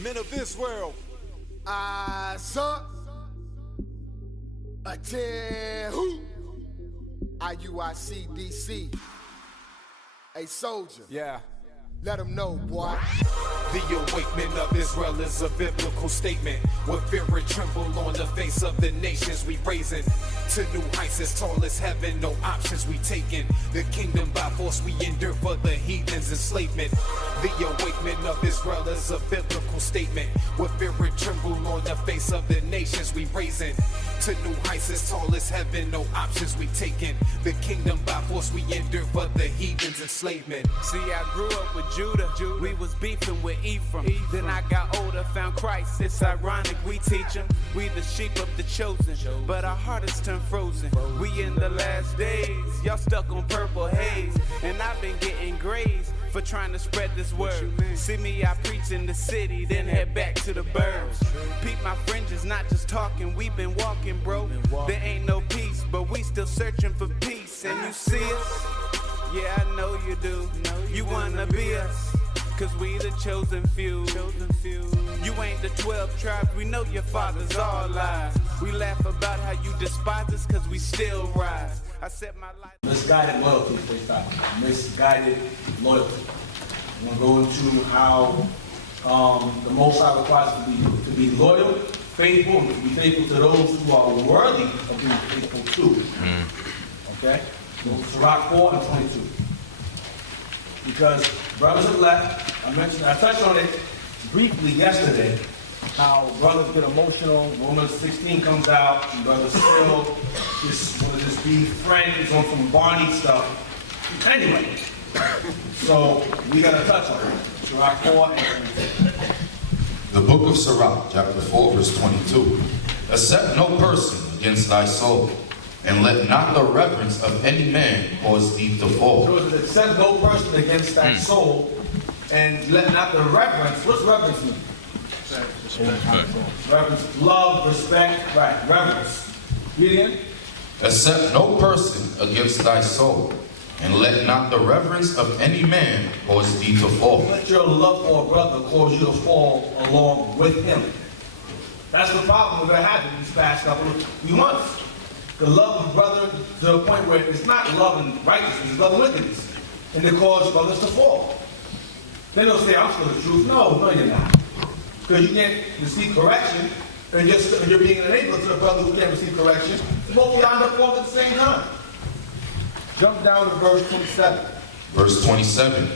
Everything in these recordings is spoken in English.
Men of this world. Eyes up. Atehu. IUICDC. A soldier. Yeah. Let them know, boy. The awakening of Israel is a biblical statement. With fear and tremble on the face of the nations we raising. To new heights as tall as heaven, no options we taking. The kingdom by force we endure for the heathens' enslavement. The awakening of Israel is a biblical statement. With fear and tremble on the face of the nations we raising. To new heights as tall as heaven, no options we taking. The kingdom by force we endure for the heathens' enslavement. See, I grew up with Judah. We was beefing with Ephraim. Then I got older, found Christ. It's ironic, we teach him. We the sheep of the chosen, but our heart is turned frozen. We in the last days, y'all stuck on purple haze. And I've been getting grades for trying to spread this word. See me, I preach in the city, then head back to the burbs. Peep my fringes, not just talking, we been walking, bro. There ain't no peace, but we still searching for peace. And you see us? Yeah, I know you do. You wanna be us, cause we the chosen few. You ain't the 12 tribes, we know your fathers all lies. We laugh about how you despise us, cause we still rise. I set my life. Misguided loyalty, misguided loyalty. I'm going to go into how the Most High requires us to be loyal, faithful, and to be faithful to those who are worthy of being faithful to. Okay? Sirach 4 and 22. Because brothers have left. I touched on it briefly yesterday, how brothers get emotional. Romans 16 comes out, and brothers still want to just be friends on some Barney stuff. Anyway, so we got to touch on it. Sirach 4 and 22. The book of Sirach, chapter 4, verse 22. Accept no person against thy soul, and let not the reverence of any man cause thee to fall. So it accept no person against thy soul, and let not the reverence. What's reverence mean? Reverence, love, respect, right? Reverence. Read again. Accept no person against thy soul, and let not the reverence of any man cause thee to fall. Let your love for a brother cause you to fall along with him. That's the problem we're going to have in these past couple of few months. The love of brother to the point where it's not love and righteousness, it's love and wickedness. And it causes brothers to fall. They don't say, I'm still the truth. No, you're not. Because you can't receive correction, and you're being an enabler to the brother who can't receive correction. Both you end up falling at the same time. Jump down to verse 27. Verse 27.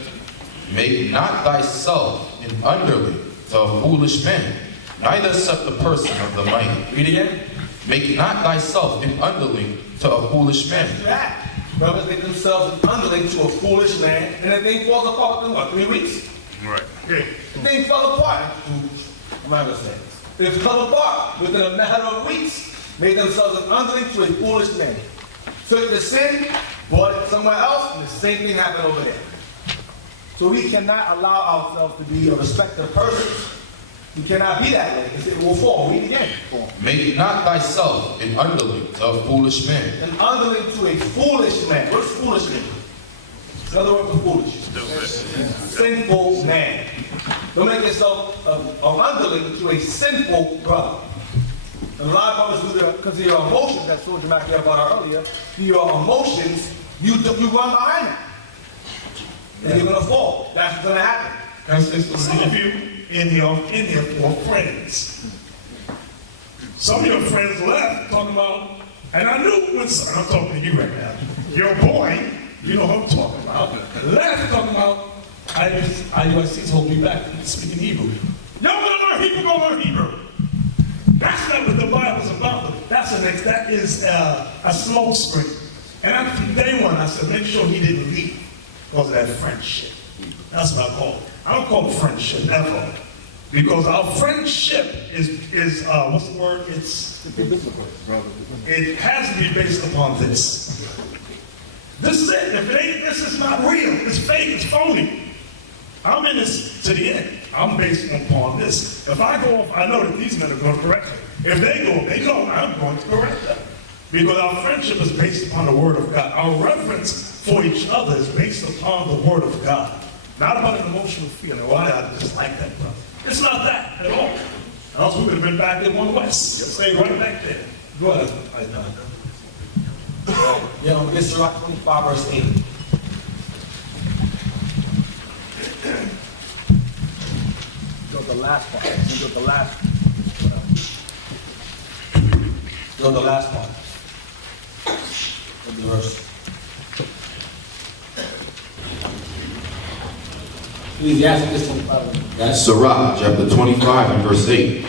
Make not thyself an underling to a foolish man, neither accept the person of the mighty. Read again. Make not thyself an underling to a foolish man. Yeah. Brothers make themselves an underling to a foolish man, and the thing falls apart in what, 3 weeks? Right. The thing fell apart. I'm not going to say this. It fell apart within a matter of weeks. Made themselves an underling to a foolish man. Took the sin, brought it somewhere else, and the same thing happened over there. So we cannot allow ourselves to be a respected person. We cannot be that way. It will fall. Read again. Make not thyself an underling to a foolish man. An underling to a foolish man. What's foolish mean? Another word for foolish. Sinful man. Don't make yourself an underling to a sinful brother. And a lot of brothers do that because of your emotions, that Soldier Mac about earlier. Your emotions, you run behind them. And you're going to fall. That's what's going to happen. That's some of you in here for friends. Some of your friends left talking about, and I knew when I'm talking to you right now. Your boy, you know who I'm talking about, left talking about, IUIC told me back speaking Hebrew. Y'all want to learn Hebrew? Go learn Hebrew. That's not what the Bible's about. That is a smoke screen. And from day one, I said, make sure he didn't leave because of that friendship. That's what I call it. I don't call it friendship ever. Because our friendship is what's the word? It has to be based upon this. This is it. If it ain't, this is not real. It's fake. It's phony. I'm in this to the end. I'm based upon this. If I go off, I know that these men are going to correct me. If they go, I'm going to correct them. Because our friendship is based upon the Word of God. Our reverence for each other is based upon the Word of God. Not about an emotional feeling. Well, I just like that brother. It's not that at all. Else we would have been back in 1 West. Stayed right back there. Go ahead. It's Sirach 25, verse 8. Go to the last part. Go to the last. Go to the last part. Of the verse. Ecclesiastes 25. That's Sirach, chapter 25 and verse 8.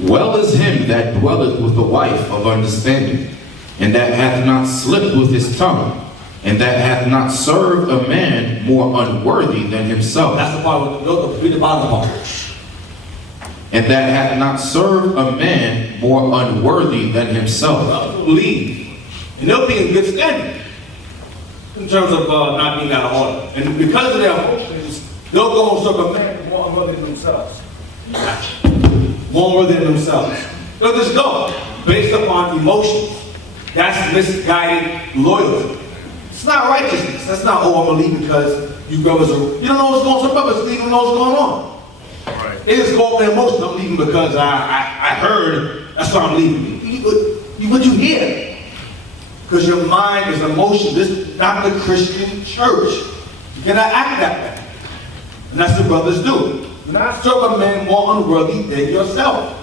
Well is him that dwelleth with the wife of understanding, and that hath not slipped with his tongue, and that hath not served a man more unworthy than himself. That's the part. Read the bottom part. And that hath not served a man more unworthy than himself. Leave. And they'll be in good standing in terms of not being out of order. And because of their emotions, they'll go and serve a man more unworthy than themselves. More unworthy than themselves. They'll just go based upon emotions. That's misguided loyalty. It's not righteousness. That's not, oh, I'm going to leave because you brothers are, you don't know what's going on. Some brothers don't even know what's going on. Right. It is called an emotion. I'm leaving because I heard, that's why I'm leaving. What you hear? Because your mind is emotion. This is not the Christian church. You cannot act that way. And that's what brothers do. Do not serve a man more unworthy than yourself.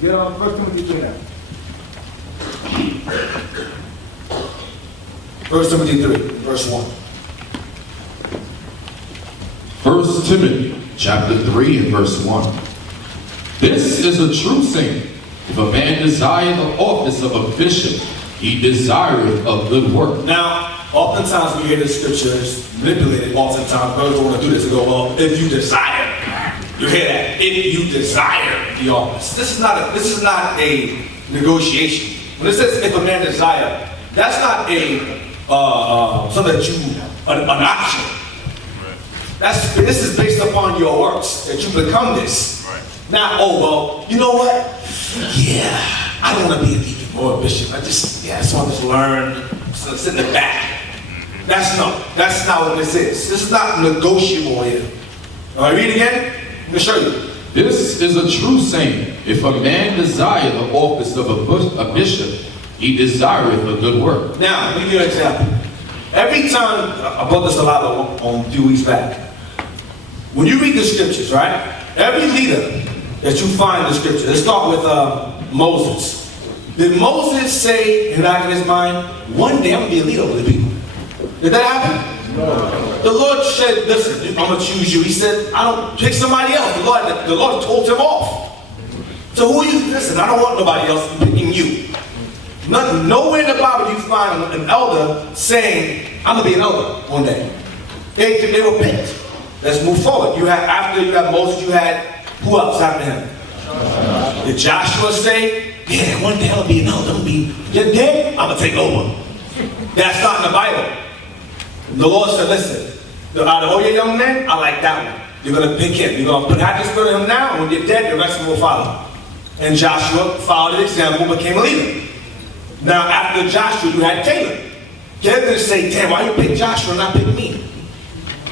Get on 1 Timothy 3 now. 1 Timothy 3, verse 1. 1 Timothy chapter 3 and verse 1. This is a true saying. If a man desire the office of a bishop, he desireth a good work. Now, oftentimes we hear the scriptures manipulated. Oftentimes, brothers don't want to do this and go, well, if you desire. You hear that? If you desire the office. This is not a negotiation. When it says if a man desire, that's not a something that you an option. This is based upon your works that you become this. Right. Not, oh well, you know what? Yeah, I don't want to be a deacon or a bishop. I just want to learn, sit in the back. That's not what this is. This is not negotiable here. All right, read it again. Let me show you. This is a true saying. If a man desire the office of a bishop, he desireth a good work. Now, let me give you an example. Every time, I brought this a lot on a few weeks back. When you read the scriptures, right? Every leader that you find in the scripture, let's start with Moses. Did Moses say in the back of his mind, one day I'm going to be a leader over the people? Did that happen? No. The Lord said, listen, I'm going to choose you. He said, I don't pick somebody else. The Lord told him off. So who are you? Listen, I don't want nobody else picking you. Nowhere in the Bible do you find an elder saying, I'm going to be an elder one day. They were picked. Let's move forward. After you had Moses, you had who else after him? Did Joshua say, yeah, one day I'll be an elder. You're dead? I'm going to take over. That's not in the Bible. The Lord said, listen, out of all your young men, I like that one. You're going to pick him. You're going to have the spirit of him now, and when you're dead, the rest of them will follow. And Joshua followed the example and became a leader. Now, after Joshua, you had Caleb. Caleb didn't say, damn, why you pick Joshua and not pick me?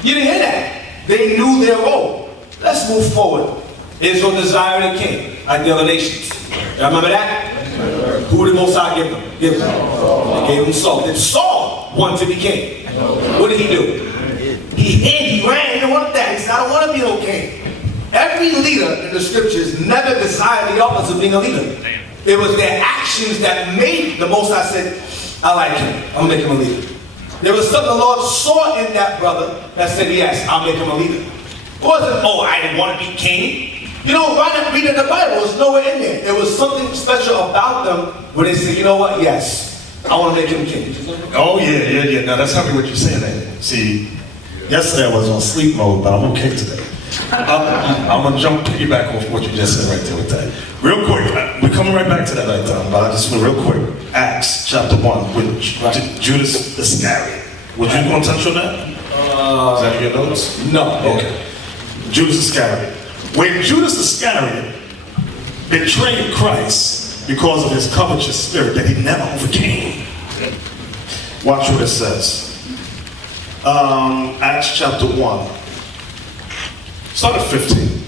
You didn't hear that. They knew their role. Let's move forward. Israel desired a king, like the other nations. Y'all remember that? Who did Most High give them? They gave him Saul. Did Saul want to be king? What did he do? He hid, he ran, he didn't want that. He said, I don't want to be no king. Every leader in the scriptures never desired the office of being a leader. It was their actions that made the Most High said, I like him, I'm going to make him a leader. There was something the Lord saw in that brother that said, yes, I'll make him a leader. It wasn't, oh, I didn't want to be king. You know, reading the Bible, it was nowhere in there. There was something special about them where they said, you know what, yes, I want to make him king. Oh, yeah. Now, that's probably what you're saying there. See, yesterday I was on sleep mode, but I'm okay today. I'm going to piggyback off what you just said right there with that. Real quick, we're coming right back to that right now, but I just want real quick. Acts chapter 1 with Judas Iscariot. Was you going to touch on that? Is that in your notes? No. Okay. Judas Iscariot. When Judas Iscariot betrayed Christ because of his covetous spirit that he never overcame. Watch what it says. Acts chapter 1. Start at 15.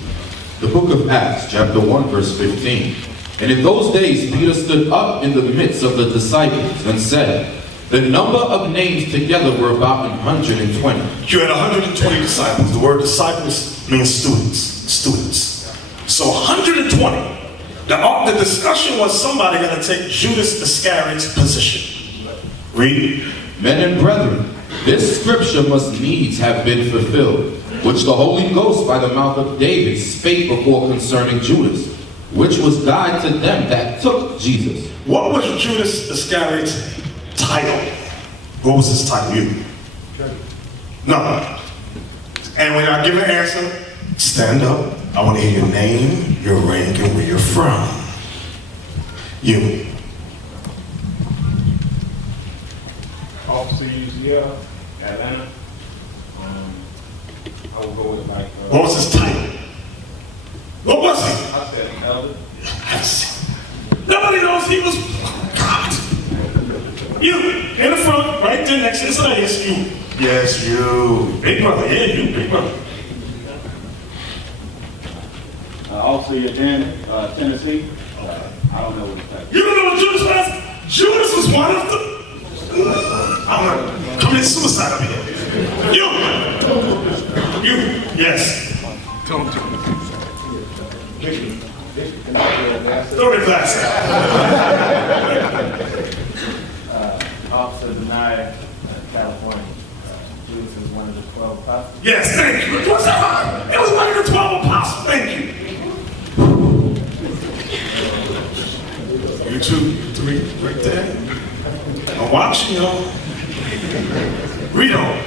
The book of Acts, chapter 1, verse 15. And in those days Peter stood up in the midst of the disciples and said, the number of names together were about 120. You had 120 disciples. The word disciples means students. Students. So 120. The discussion was somebody going to take Judas Iscariot's position. Read. Men and brethren, this scripture must needs have been fulfilled, which the Holy Ghost by the mouth of David spake before concerning Judas, which was guide to them that took Jesus. What was Judas Iscariot's title? What was his title? You? No. And when I give an answer, stand up. I want to hear your name, your rank, and where you're from. You. Officer UCL, Atlanta. I will go with like. What was his title? What was he? I said elder. Nobody knows he was. God. You in the front, right there next to this lady. Yes, you. Yes, you. Big brother. Yeah, you. Big brother. Officer Eugene, Tennessee. I don't know what his title. You don't know what Judas was? Judas was one of the. I'm gonna commit suicide up here. You. Yes. Don't do Throw the glass out. Officer Denied, California. Judas is one of the 12 apostles. Yes, thank you. What's that? It was one of the 12 apostles. Thank you. 2, 3, right there. I'm watching y'all. Read on.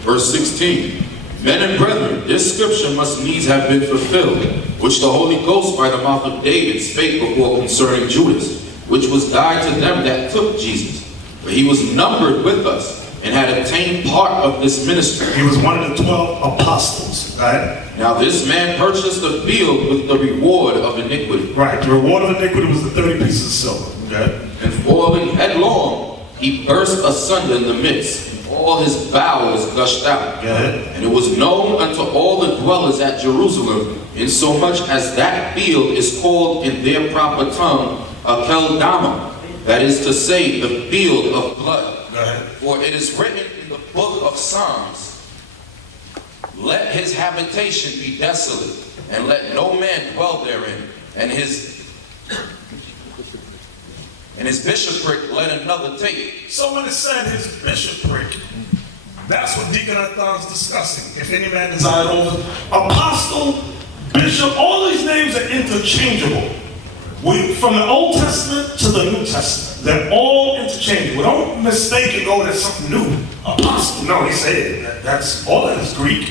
Verse 16. Men and brethren, this scripture must needs have been fulfilled, which the Holy Ghost by the mouth of David spake before concerning Judas, which was guide to them that took Jesus. For he was numbered with us, and had obtained part of this ministry. He was one of the 12 apostles, right? Now this man purchased the field with the reward of iniquity. Right, the reward of iniquity was the 30 pieces of silver, okay? And falling headlong, he burst asunder in the midst, and all his bowels gushed out. Good. And it was known unto all the dwellers at Jerusalem, insomuch as that field is called in their proper tongue Akeldama, that is to say, the field of blood. Go ahead. For it is written in the book of Psalms, let his habitation be desolate, and let no man dwell therein, and his bishopric let another take. So when it said his bishopric, that's what Deacon Athan's discussing. If any man desire over apostle, bishop, all these names are interchangeable. From the Old Testament to the New Testament, they're all interchangeable. Don't mistake it, oh, that's something new. Apostle, no, he said that's all that is Greek,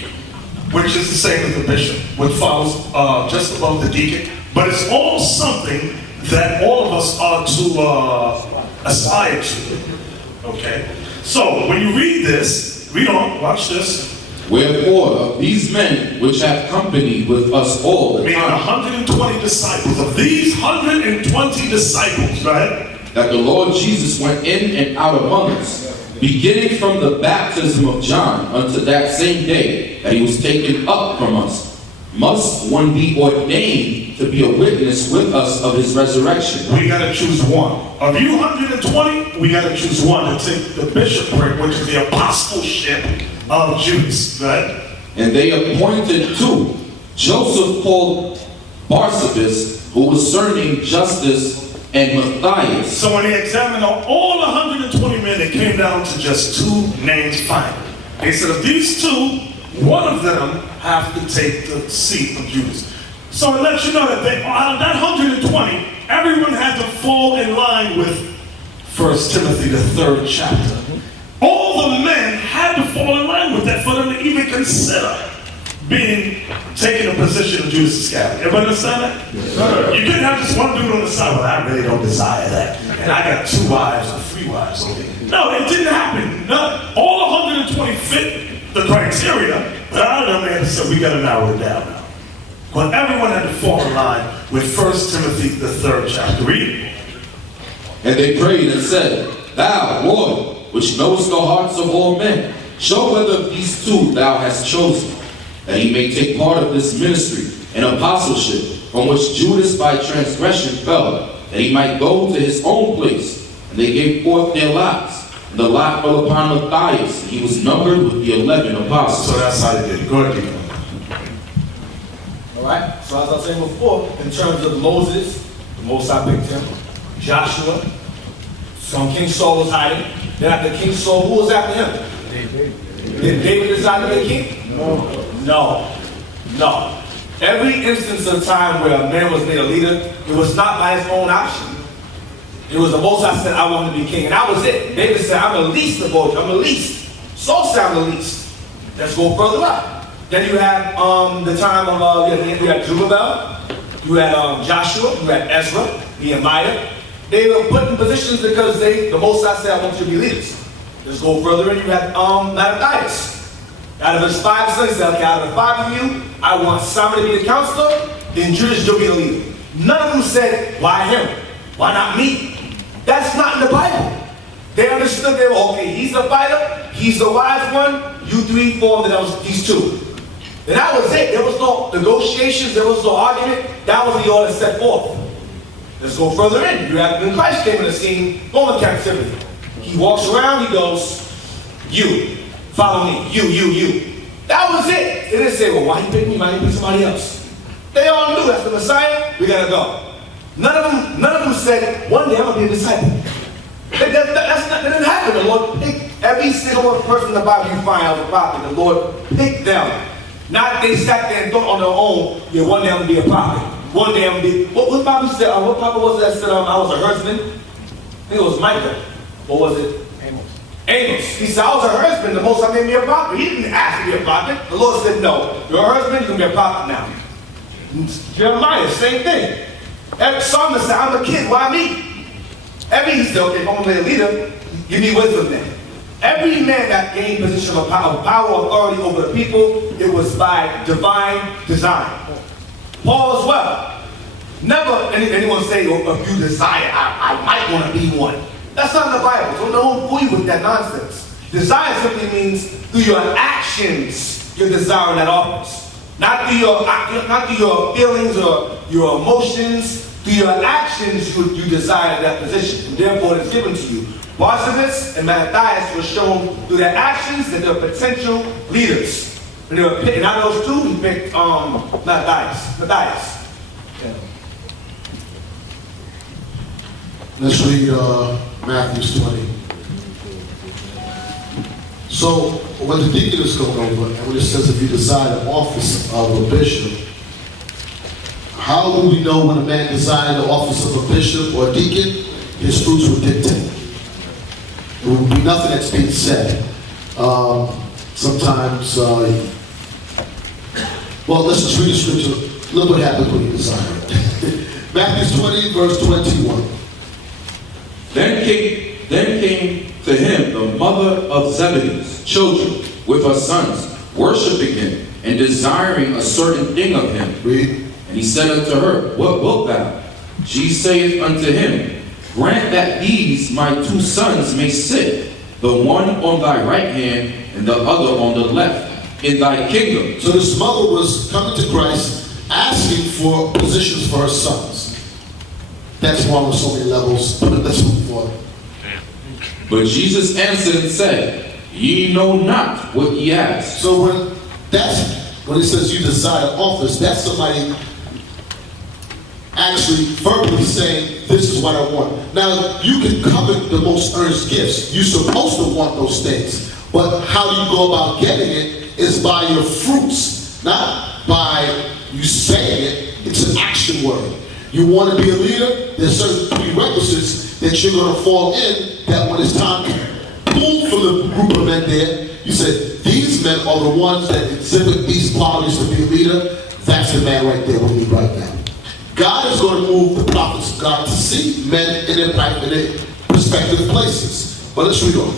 which is the same as the bishop, which follows just above the deacon. But it's all something that all of us are to aspire to. Okay? So when you read this, read on, watch this. Wherefore, of these men which have company with us all the Meaning time, 120 disciples. Of these 120 disciples, right? that the Lord Jesus went in and out among us, beginning from the baptism of John unto that same day that he was taken up from us, must one be ordained to be a witness with us of his resurrection. We got to choose one. Of you 120, we got to choose one to take the bishopric, which is the apostleship of Judas, right? And they appointed two, Joseph called Barsabas, who was surnamed Justus, and Matthias. So when they examined all 120 men, it came down to just 2 names finally. They said of these 2, one of them have to take the seat of Judas. So it lets you know that out of that 120, everyone had to fall in line with 1 Timothy, the 3rd chapter. All the men had to fall in line with that for them to even consider taking a position of Judas Iscariot. Everybody understand that? Yes, you couldn't have just one dude on the side, well, I really don't desire that. And I got 2 wives or 3 wives. Okay. No, it didn't happen. No, all 120 fit the criteria, but out of them, they had to say, we got to narrow it down now. But everyone had to fall in line with 1 Timothy, the 3rd chapter. Read. And they prayed and said, Thou, Lord, which knowest the hearts of all men, show whether of these 2 thou hast chosen, that he may take part of this ministry and apostleship, from which Judas by transgression fell, that he might go to his own place. And they gave forth their lots, and the lot fell upon Matthias, and he was numbered with the 11 apostles. So that's how they did it. Go ahead, Deacon. All right. So as I was saying before, in terms of Moses, the Most High picked him. Joshua, son King Saul was hiding. Then after King Saul, who was after him? Did David decide to be king? No. Every instance of time where a man was made a leader, it was not by his own option. It was the Most High said, I want to be king. And that was it. David said, I'm the least of both. I'm the least. Saul said, I'm the least. Let's go further up. Then you have the time of, you had Zerubbabel, you had Joshua, you had Ezra, Nehemiah. They were put in positions because the Most High said, I want you to be leaders. Let's go further in. You had Matthias. Out of his 5 sons, he said, okay, out of the 5 of you, I want Simon to be the counselor, then Judas, you'll be the leader. None of them said, why him? Why not me? That's not in the Bible. They understood they were, okay, he's the fighter, he's the wise one, you 3, 4, and then that was these 2. And that was it. There was no negotiations, there was no argument. That was the order set forth. Let's go further in. You have when Christ came in the scene, former captivity. He walks around, he goes, you, follow me, you. That was it. They didn't say, well, why you pick me, why you pick somebody else? They all knew that's the Messiah, we gotta go. None of them said, one day I'm gonna be a disciple. That didn't happen. The Lord picked every single one person in the Bible you find as a prophet. The Lord picked them. Not they sat there and thought on their own, yeah, one day I'm gonna be a prophet. One day I'm gonna be, what Bible said, what prophet was that said I was a herdsman? I think it was Micah. What was it? Amos. He said, I was a herdsman, the Most High made me a prophet. He didn't ask to be a prophet. The Lord said, no, you're a herdsman, you're going to be a prophet now. Jeremiah, same thing. Every psalmist said, I'm a kid, why me? He said, okay, if I'm going to be a leader, give me wisdom then. Every man that gained position of power, authority over the people, it was by divine design. Paul as well. Never anyone say, oh, if you desire, I might want to be one. That's not in the Bible, so don't fool you with that nonsense. Desire simply means through your actions, you're desiring that office. Not through your feelings or your emotions. Through your actions, you desire that position. And therefore, it's given to you. Barnabas and Matthias were shown through their actions that they're potential leaders. And out of those 2, he picked Matthias. Let's read Matthew 20. So, when the deacon is going over, and when it says if you desire the office of a bishop, how do we know when a man desired the office of a bishop or a deacon? His fruits will dictate. There will be nothing that's being said. Sometimes, well, let's just read the scripture. Look what happens when you desire it. Matthew 20, verse 21. Then came to him the mother of Zebedee's children with her sons, worshiping him and desiring a certain thing of him. Read. And he said unto her, what wilt thou? She saith unto him, grant that these my 2 sons may sit, the one on thy right hand and the other on the left, in thy kingdom. So this mother was coming to Christ, asking for positions for her sons. That's wrong on so many levels, but let's move forward. But Jesus answered and said, ye know not what ye ask. So when it says you desire office, that's somebody actually verbally saying, this is what I want. Now, you can covet the most earnest gifts. You're supposed to want those things. But how you go about getting it is by your fruits, not by you saying it. It's an action word. You want to be a leader, there's certain prerequisites that you're going to fall in, that when it's time to pull from the group of men there, you said, these men are the ones that exhibit these qualities to be a leader. That's the man right there we need right now. God is going to move the prophets of God to see men in their respective places. But let's read on.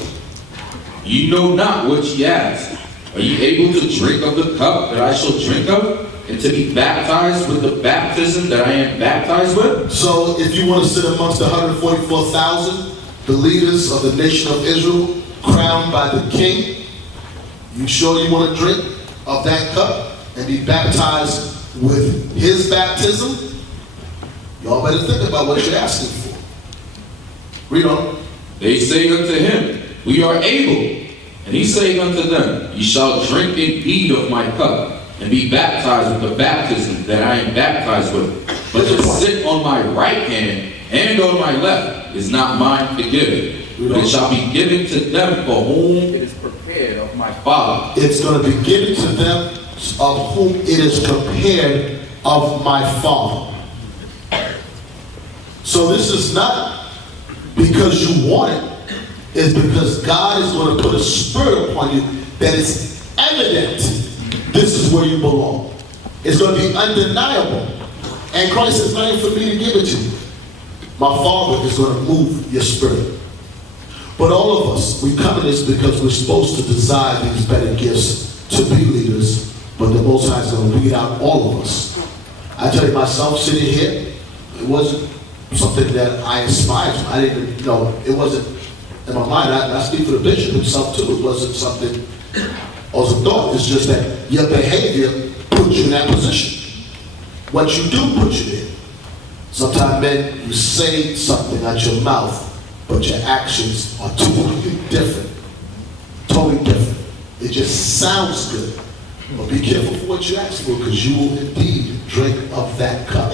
Ye know not what ye ask. Are ye able to drink of the cup that I shall drink of? And to be baptized with the baptism that I am baptized with? So if you want to sit amongst the 144,000, the leaders of the nation of Israel, crowned by the king, you sure you want to drink of that cup? and be baptized with his baptism, y'all better think about what you're asking for. Read on. They say unto him, We are able. And he saith unto them, Ye shall drink and eat of my cup, and be baptized with the baptism that I am baptized with. But to sit on my right hand and on my left is not mine to give, but it shall be given to them for whom it is prepared of my Father. It's going to be given to them of whom it is prepared of my Father. So this is not because you want it. It's because God is going to put a spirit upon you that is evident. This is where you belong. It's going to be undeniable. And Christ says, not even for me to give it to you. My Father is going to move your spirit. But all of us, we come to this because we're supposed to desire these better gifts to be leaders, but the Most High is going to weed out all of us. I tell you, myself sitting here, it wasn't something that I aspired to. I didn't, it wasn't in my mind. I speak for the bishop himself too. It wasn't something I was a thought. It's just that your behavior puts you in that position. What you do puts you there. Sometimes, men, you say something out your mouth, but your actions are totally different. Totally different. It just sounds good. But be careful for what you ask for, because you will indeed drink of that cup.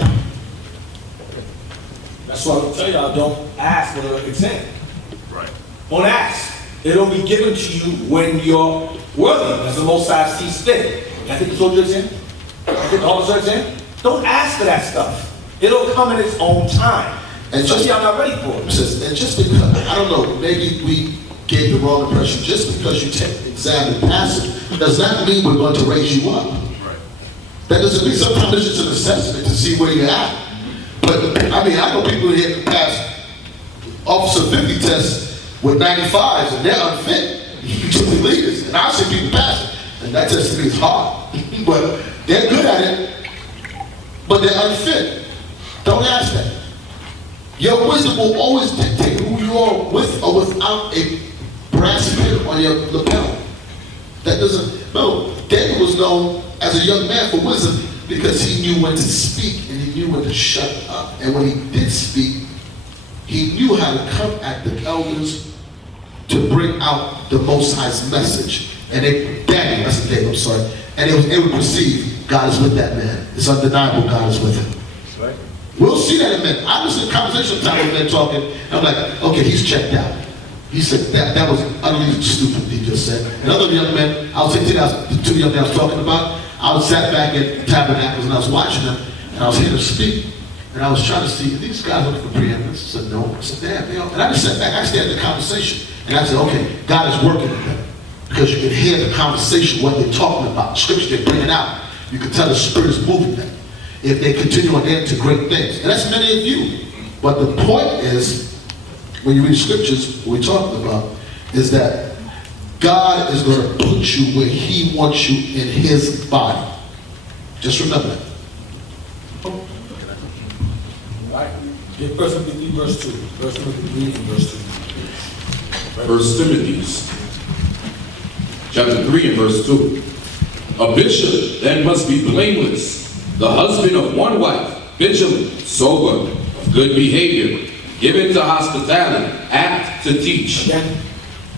That's why I tell y'all, don't ask for the exam. Right. Don't ask. It'll be given to you when you're worthy, as the Most High sees fit. I think the soldiers in. I think all the soldiers in. Don't ask for that stuff. It'll come in its own time. And just y'all not ready for it. And just because, I don't know, maybe we gave the wrong impression. Just because you take the exam and pass it, does not mean we're going to raise you up. Right. That doesn't mean, sometimes it's just an assessment to see where you're at. But, I know people here can pass Officer 50 tests with 95s and they're unfit to be leaders. And I've seen people pass it. And that test to me is hard. But they're good at it, but they're unfit. Don't ask that. Your wisdom will always dictate who you are with or without a brass pin on your lapel. That doesn't, no. David was known as a young man for wisdom because he knew when to speak and he knew when to shut up. And when he did speak, he knew how to come at the elders to bring out the Most High's message. And Daniel, I'm sorry, and they was able to perceive God is with that man. It's undeniable God is with him. Right. We'll see that in a minute. I was in a conversation time with men talking, and I'm like, okay, he's checked out. He said, that was utterly stupid, he just said. Another young man, I was thinking, the two young men I was talking about, I was sat back at Tabernacles and I was watching them, and I was hearing them speak, and I was trying to see, are these guys looking for preeminence? I said, no. I said, damn, and I just sat back, I stayed at the conversation, and I said, okay, God is working with them. Because you can hear the conversation, what they're talking about, scripture they're bringing out. You can tell the Spirit is moving them. If they continue on into great things. And that's many of you. But the point is, when you read scriptures, what we're talking about, is that God is going to put you where he wants you in his body. Just remember that. All right. Get 1 Timothy verse 2. 1 Timothy verse 2. Right. 1 Timothy chapter 3 and verse 2. A bishop then must be blameless, the husband of one wife, vigilant, sober, of good behavior, given to hospitality, apt to teach. Again.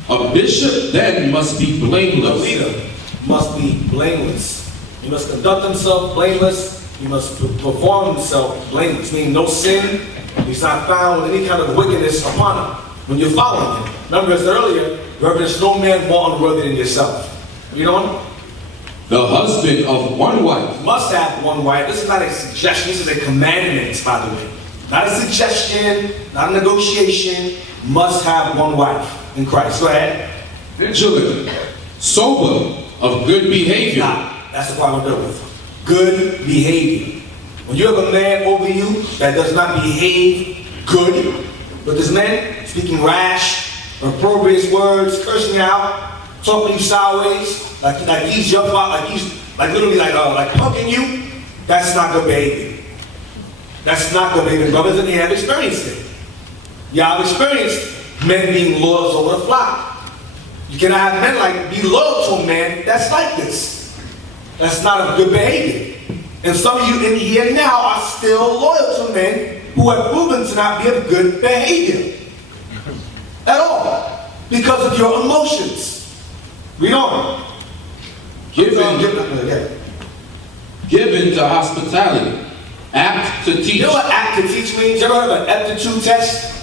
A bishop then must be blameless. A leader must be blameless. He must conduct himself blameless. He must perform himself blameless, meaning no sin. He's not found with any kind of wickedness upon him. When you're following him. Remember, as earlier, there's no man more unworthy than yourself. You know? The husband of one wife. Must have one wife. This is not a suggestion. This is a commandment, by the way. Not a suggestion, not a negotiation. Must have one wife in Christ. Go ahead. Vigilant, sober, of good behavior. That's the part I'm done with. Good behavior. When you have a man over you that does not behave good, but this man speaking rash, opprobrious words, cursing you out, talking to you sideways, like he's your father, like he's literally like punking you, that's not good behavior. That's not good behavior, brothers, and you have experienced it. Y'all have experienced men being lords over the flock. You cannot have men be loyal to a man that's like this. That's not a good behavior. And some of you in here now are still loyal to men who have proven to not be of good behavior at all because of your emotions. Read on. Given to hospitality, apt to teach. You know what apt to teach means? You ever heard of an aptitude test?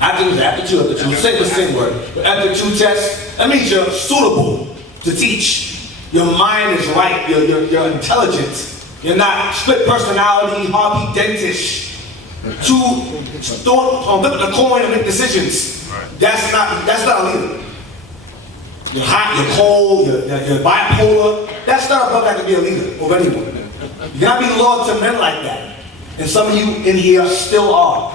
Aptitude. Say the same word. But aptitude test, that means you're suitable to teach. Your mind is right. You're intelligent. You're not split personality, Harvey Dentish. Flip the coin and make decisions. That's not a leader. You're hot, you're cold, you're bipolar. That's not a brother that can be a leader of anyone. You cannot be loyal to men like that. And some of you in here still are.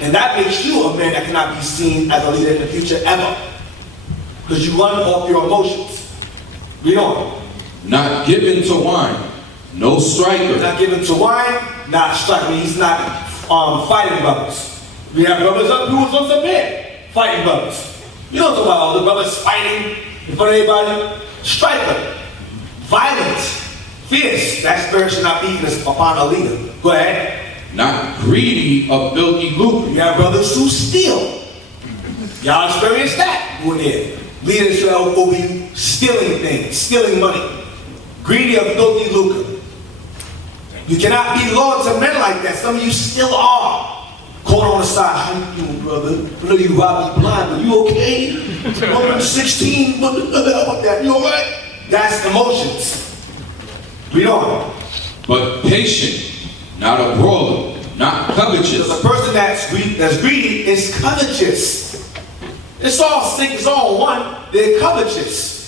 And that makes you a man that cannot be seen as a leader in the future ever. Because you run off your emotions. Read on. Not given to wine, no striker. Not given to wine, not striking. He's not fighting brothers. We have brothers who was on some bed fighting brothers. You don't talk about all the brothers fighting in front of everybody. Striker. Violent. Fierce. That spirit should not be upon a leader. Go ahead. Not greedy of filthy lucre. You have brothers who steal. Y'all experience that when they're leaders will be stealing things, stealing money. Greedy of filthy lucre. You cannot be loyal to men like that. Some of you still are. Caught on the side. How you doing, brother? I know you robbed me blind, but you okay? Romans 16, what the hell with that? You alright? That's emotions. Read on. But patient, not a brawler, not covetous. Because a person that's greedy is covetous. It's all sick, it's all one. They're covetous.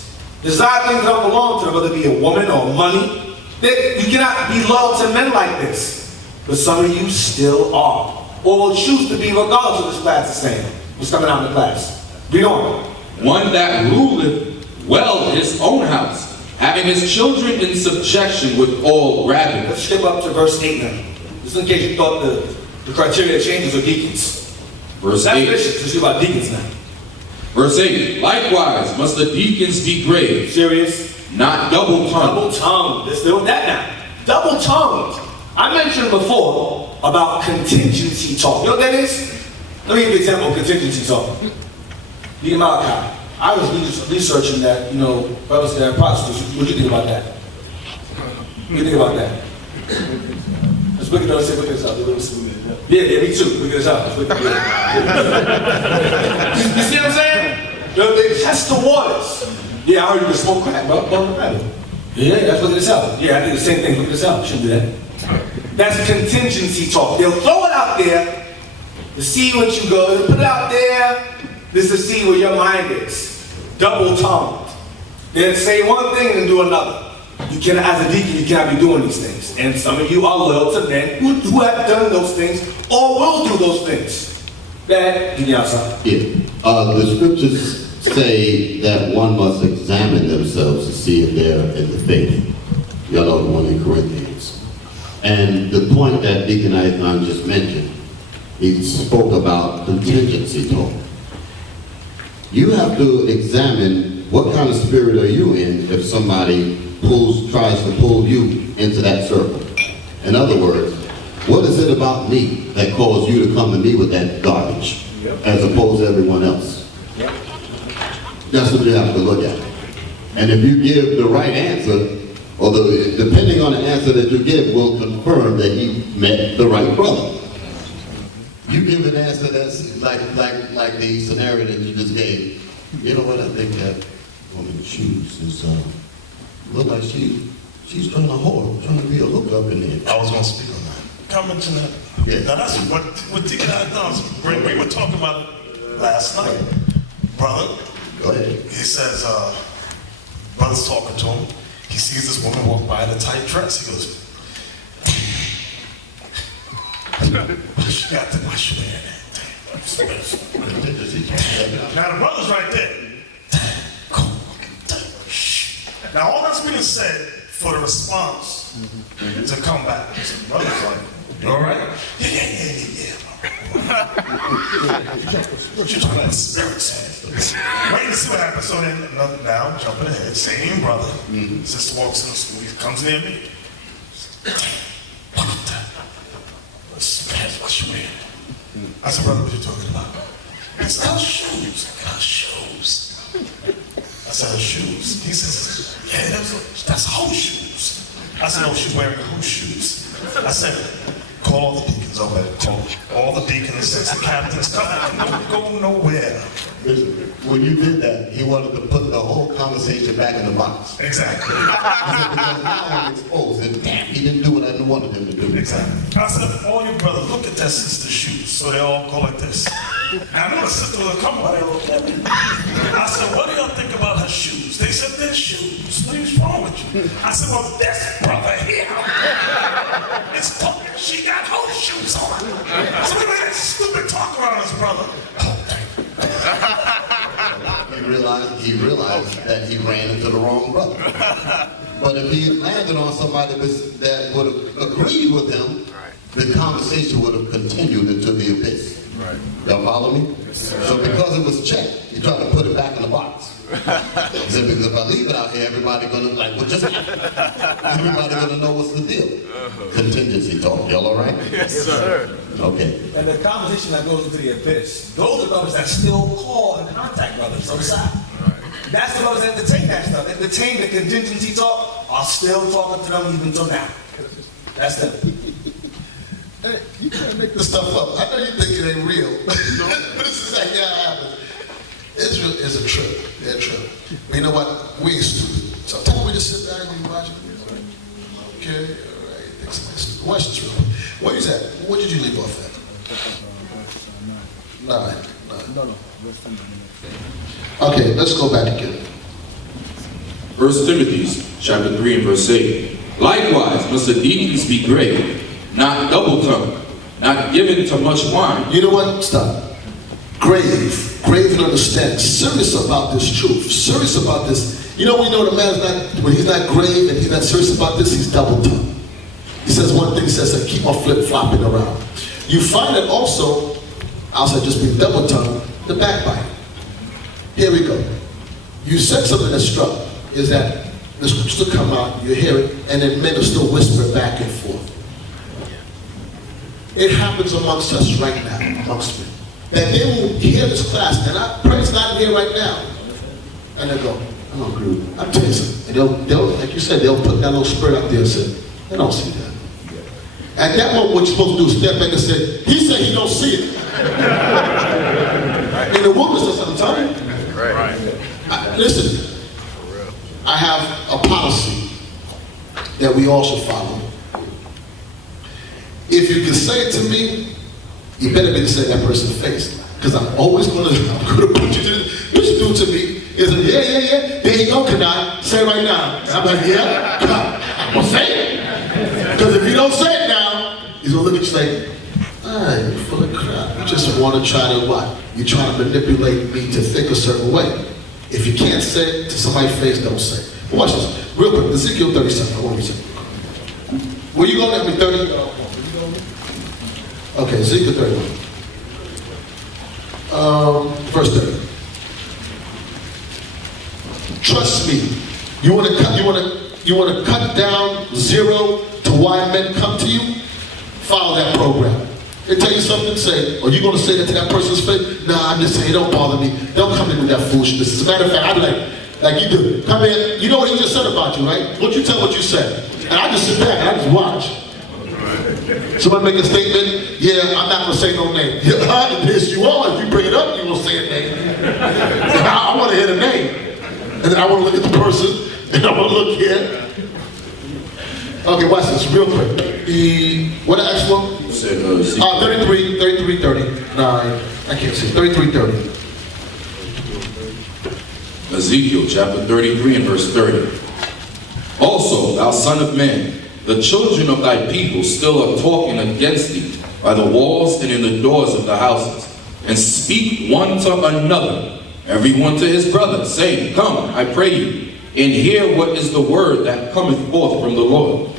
Desire things that don't belong to them, whether it be a woman or money. You cannot be loyal to men like this. But some of you still are. Or will choose to be regardless of this class is saying. What's coming out in the class. Read on. One that ruleth well his own house, having his children in subjection with all gravity. Let's skip up to verse 8 now. Just in case you thought the criteria changes are deacons. Verse That's 8. bishops. Let's see about deacons now. Verse 8. Likewise must the deacons be grave. Serious? Not double-tongued. Double-tongued. Let's deal with that now. Double-tongued. I mentioned before about contingency talk. You know what that is? Let me give you an example of contingency talk. Deacon Malachi. I was researching that, brothers that are prostitutes. What do you think about that? What do you think about that? Let's look at those. Look at this up. Yeah, me too. Look at this up. You see what I'm saying? They test the waters. Yeah, I heard you can smoke crack, bro. Yeah, that's what this out. Yeah, I did the same thing. Look at this out. Shouldn't do that. That's contingency talk. They'll throw it out there to see what you go. They put it out there just to see where your mind is. Double-tongued. They'll say one thing and do another. You cannot, as a deacon, you cannot be doing these things. And some of you are loyal to men who have done those things or will do those things. Dad, give me outside. Yeah. The scriptures say that one must examine themselves to see if they're in the faith. Y'all know the one in Corinthians. And the point that Deacon Aithan just mentioned, he spoke about contingency talk. You have to examine what kind of spirit are you in if somebody tries to pull you into that circle. In other words, what is it about me that caused you to come to me with that garbage as opposed to everyone else? That's what you have to look at. And if you give the right answer, or depending on the answer that you give will confirm that you met the right brother. You give an answer that's like the scenario that you just gave. You know what, I think that woman's shoes is look like she's trying to whore, trying to be a hookup in there. I was going to speak on that. Comment to that. Yeah. Now that's what Deacon does. We were talking about it last night. Brother, Go ahead. he says, brother's talking to him. He sees this woman walk by in a tight dress. He goes, she got the wash wearing that. Now the brother's right there. Now all that's being said for the response to come back. So the brother's like, you all right? Yeah. What you talking about? Spirit said. Wait to see what happens. So then now, jumping ahead, same brother. Sister walks in the school. He's comes near me. Look at that. What's what you wearing? I said, brother, what you talking about? He said, her shoes. Look at her shoes. I said, her shoes. He says, yeah, that's whole shoes. I said, oh, she's wearing whose shoes? I said, call all the deacons over there. Call all the deacons, the captains, come on, don't go nowhere. When you did that, he wanted to put the whole conversation back in the box. Exactly. Because now I'm exposed, and damn, he didn't do what I wanted him to do. Exactly. I said, all you brothers, look at that sister's shoes. So they all go like this. Now, I know the sister will come by and look at me. I said, what do y'all think about her shoes? They said, they're shoes. What is wrong with you? I said, well, this brother here is talking. She got whole shoes on. So we made that stupid talk around his brother. He realized that he ran into the wrong brother. But if he had landed on somebody that would have agreed with him, the conversation would have continued into the abyss. Right. Y'all follow me? So because it was checked, he tried to put it back in the box. He said, because if I leave it out here, everybody gonna like, what just happened? Everybody gonna know what's the deal. Contingency talk. Y'all all right? Yes, sir. Okay. And the conversation that goes into the abyss, those are brothers that still call and contact brothers on the side. That's the brothers that entertain that stuff. Entertain the contingency talk, are still talking to them even till now. That's them. Hey, you can't make this stuff up. I know you think it ain't real. But this is like, yeah, it happens. Israel is a trip. They're a trip. But you know what? We ain't stupid. Sometimes we just sit back and we watch it. Okay, all right. It's questions, really. What is that? What did you leave off at? 9. No. Okay, let's go back again. 1 Timothy chapter 3 and verse 8. Likewise must the deacons be grave, not double-tongued, not given to much wine. You know what? Stop. Grave and understand. Serious about this truth. Serious about this. You know, we know the man's not, when he's not grave and he's not serious about this, he's double-tongued. He says one thing, he says, keep on flip-flopping around. You find it also, outside just being double-tongued, the backbite. Here we go. You said something that struck, is that the scriptures will come out, you hear it, and then men will still whisper back and forth. It happens amongst us right now, amongst men. That they will hear this class, and I pray it's not here right now. And they go, I don't agree with you. I'm telling you something. And they'll, like you said, they'll put that little spirit up there and say, they don't see that. At that moment, what you're supposed to do is step back and say, he said he don't see it. In the wilderness, I'm telling you. Listen, I have a policy that we all should follow. If you can say it to me, you better be to say that person's face. Because I'm always going to put you to this. What you do to me is, yeah. There you go, can I? Say it right now. And I'm like, yeah, I'm going to say it. Because if you don't say it now, he's going to look at you like, you're full of crap. You just want to try to what? You're trying to manipulate me to think a certain way. If you can't say it to somebody's face, don't say it. But watch this. Real quick, Ezekiel 37. I want to read something. Where you going at me, 30? Okay, Ezekiel 31. Verse 30. Trust me. You want to cut down 0 to why men come to you? Follow that program. They tell you something, say, are you going to say that to that person's face? Nah, I'm just saying, don't bother me. Don't come in with that foolishness. As a matter of fact, I'd be like you do. Come in, you know what he just said about you, right? Won't you tell what you said? And I just sit back and I just watch. Somebody make a statement, yeah, I'm not going to say no name. Yes, you are. If you bring it up, you're going to say a name. I want to hear the name. And then I want to look at the person, and I want to look here. Okay, watch this real quick. What the actual one? 33, 39. I can't see. 33, 30. Ezekiel chapter 33 and verse 30. Also, thou son of man, the children of thy people still are talking against thee by the walls and in the doors of the houses, and speak one to another, every one to his brother, saying, Come, I pray you, and hear what is the word that cometh forth from the Lord.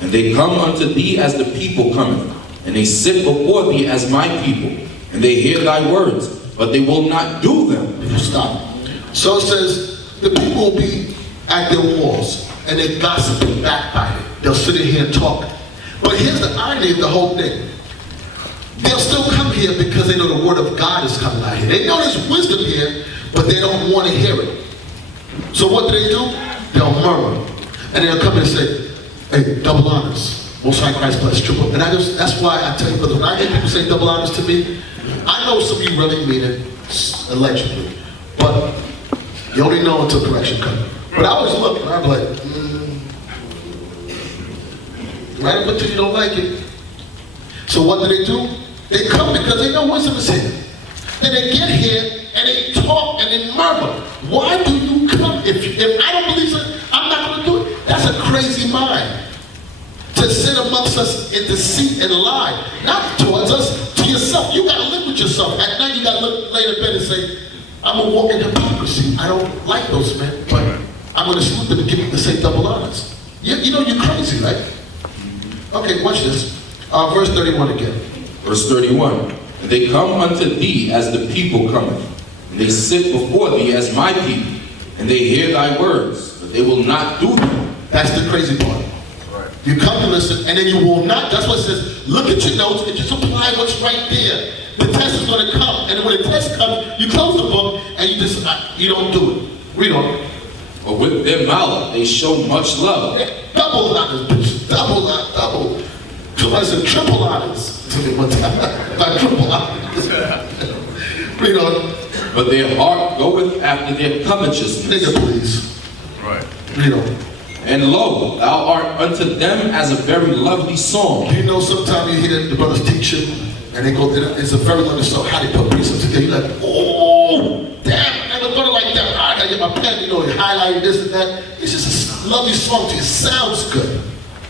And they come unto thee as the people cometh, and they sit before thee as my people, and they hear thy words, but they will not do them. Stop. So it says, the people will be at their walls. and they gossip and backbite it. They'll sit in here and talk. But here's the irony of the whole thing. They'll still come here because they know the word of God is coming out here. They know there's wisdom here, but they don't want to hear it. So what do? They'll murmur. And they'll come and say, hey, double honors. Most High Christ bless triple. And that's why I tell you, brother, when I hear people say double honors to me, I know some of you really mean it, allegedly. But you only know until correction comes. But I always look and I'm like, right up until you don't like it. So what do? They come because they know wisdom is here. And they get here and they talk and they murmur. Why do you come? If I don't believe it, I'm not going to do it. That's a crazy mind. To sit amongst us in deceit and lie. Not towards us, to yourself. You got to live with yourself. At night you got to lay in bed and say, I'm going to walk in hypocrisy. I don't like those men, but I'm going to salute them and give them the same double honors. You know you're crazy, right? Okay, watch this. Verse 31 again. Verse 31. And they come unto thee as the people cometh, and they sit before thee as my people, and they hear thy words, but they will not do them. That's the crazy part. Right. You come to listen, and then you will not. That's what it says. Look at your notes and just apply what's right there. The test is going to come, and when the test comes, you close the book and you don't do it. Read on. But with their mouth they show much love. Double honors, bitch. Double. Somebody said triple honors to me one time. Like triple honors. Read on. But their heart goeth after their covetousness. Nigga, please. Right. Read on. And lo, thou art unto them as a very lovely song. You know, sometimes you hear the brothers teaching, and they go, it's a very lovely song. How they put precepts together. You're like, oh, damn, I never thought it like that. I gotta get my pen, you highlighting this and that. It's just a lovely song to you. It sounds good.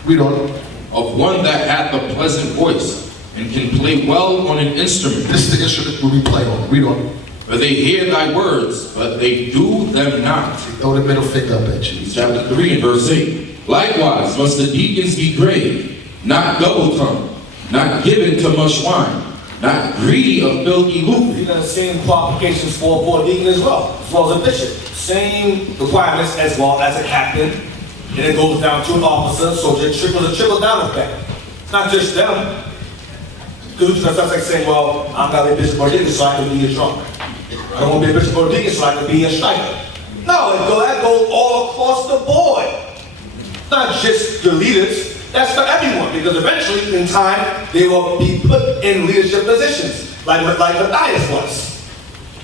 Read on. Of one that hath a pleasant voice, and can play well on an instrument. This is the instrument we play on. Read on. For they hear thy words, but they do them not. Throw the middle finger up at you. Chapter 3 and verse 8. Likewise must the deacons be grave, not double-tongued, not given to much wine, not greedy of filthy lucre. You know the same qualifications for a deacon as well as a bishop. Same requirements as well as a captain. And it goes down to an officer, so it trickle down effect. It's not just them. Because that's like saying, well, I'm not a bishop or deacon so I can be a drunk. I don't want to be a bishop or deacon so I can be a striker. No, that goes all across the board. Not just the leaders, that's for everyone. Because eventually, in time, they will be put in leadership positions, like Matthias was.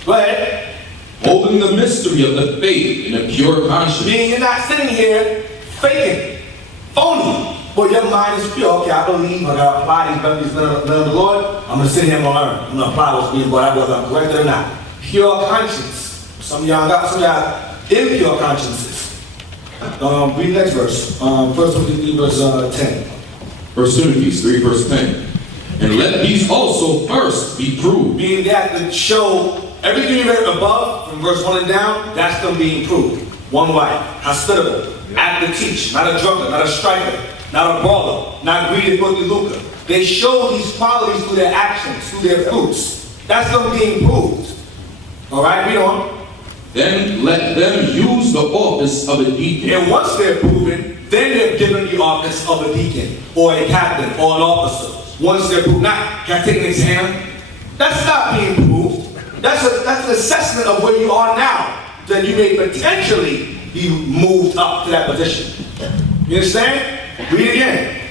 Go ahead. Holding the mystery of the faith in a pure conscience. Meaning you're not sitting here faking, phony. But your mind is pure. Okay, I believe, I gotta apply these benefits of the Lord. I'm gonna sit here and learn. I'm gonna apply those things, whether I'm correct or not. Pure conscience. Some of y'all impure consciences. Read the next verse. First Timothy verse 10. First Timothy 3 verse 10. And let these also first be proved. Meaning they have to show everything you read above, from verse 1 and down, that's them being proved. One wife, hospitable, apt to teach, not a drunkard, not a striker, not a brawler, not greedy of filthy lucre. They show these qualities through their actions, through their fruits. That's them being proved. All right, read on. Then let them use the office of a deacon. And once they're proven, then they're given the office of a deacon, or a captain, or an officer. Once they're proved, can I take an exam? That's not being proved. That's an assessment of where you are now. Then you may potentially be moved up to that position. You understand? Read it again.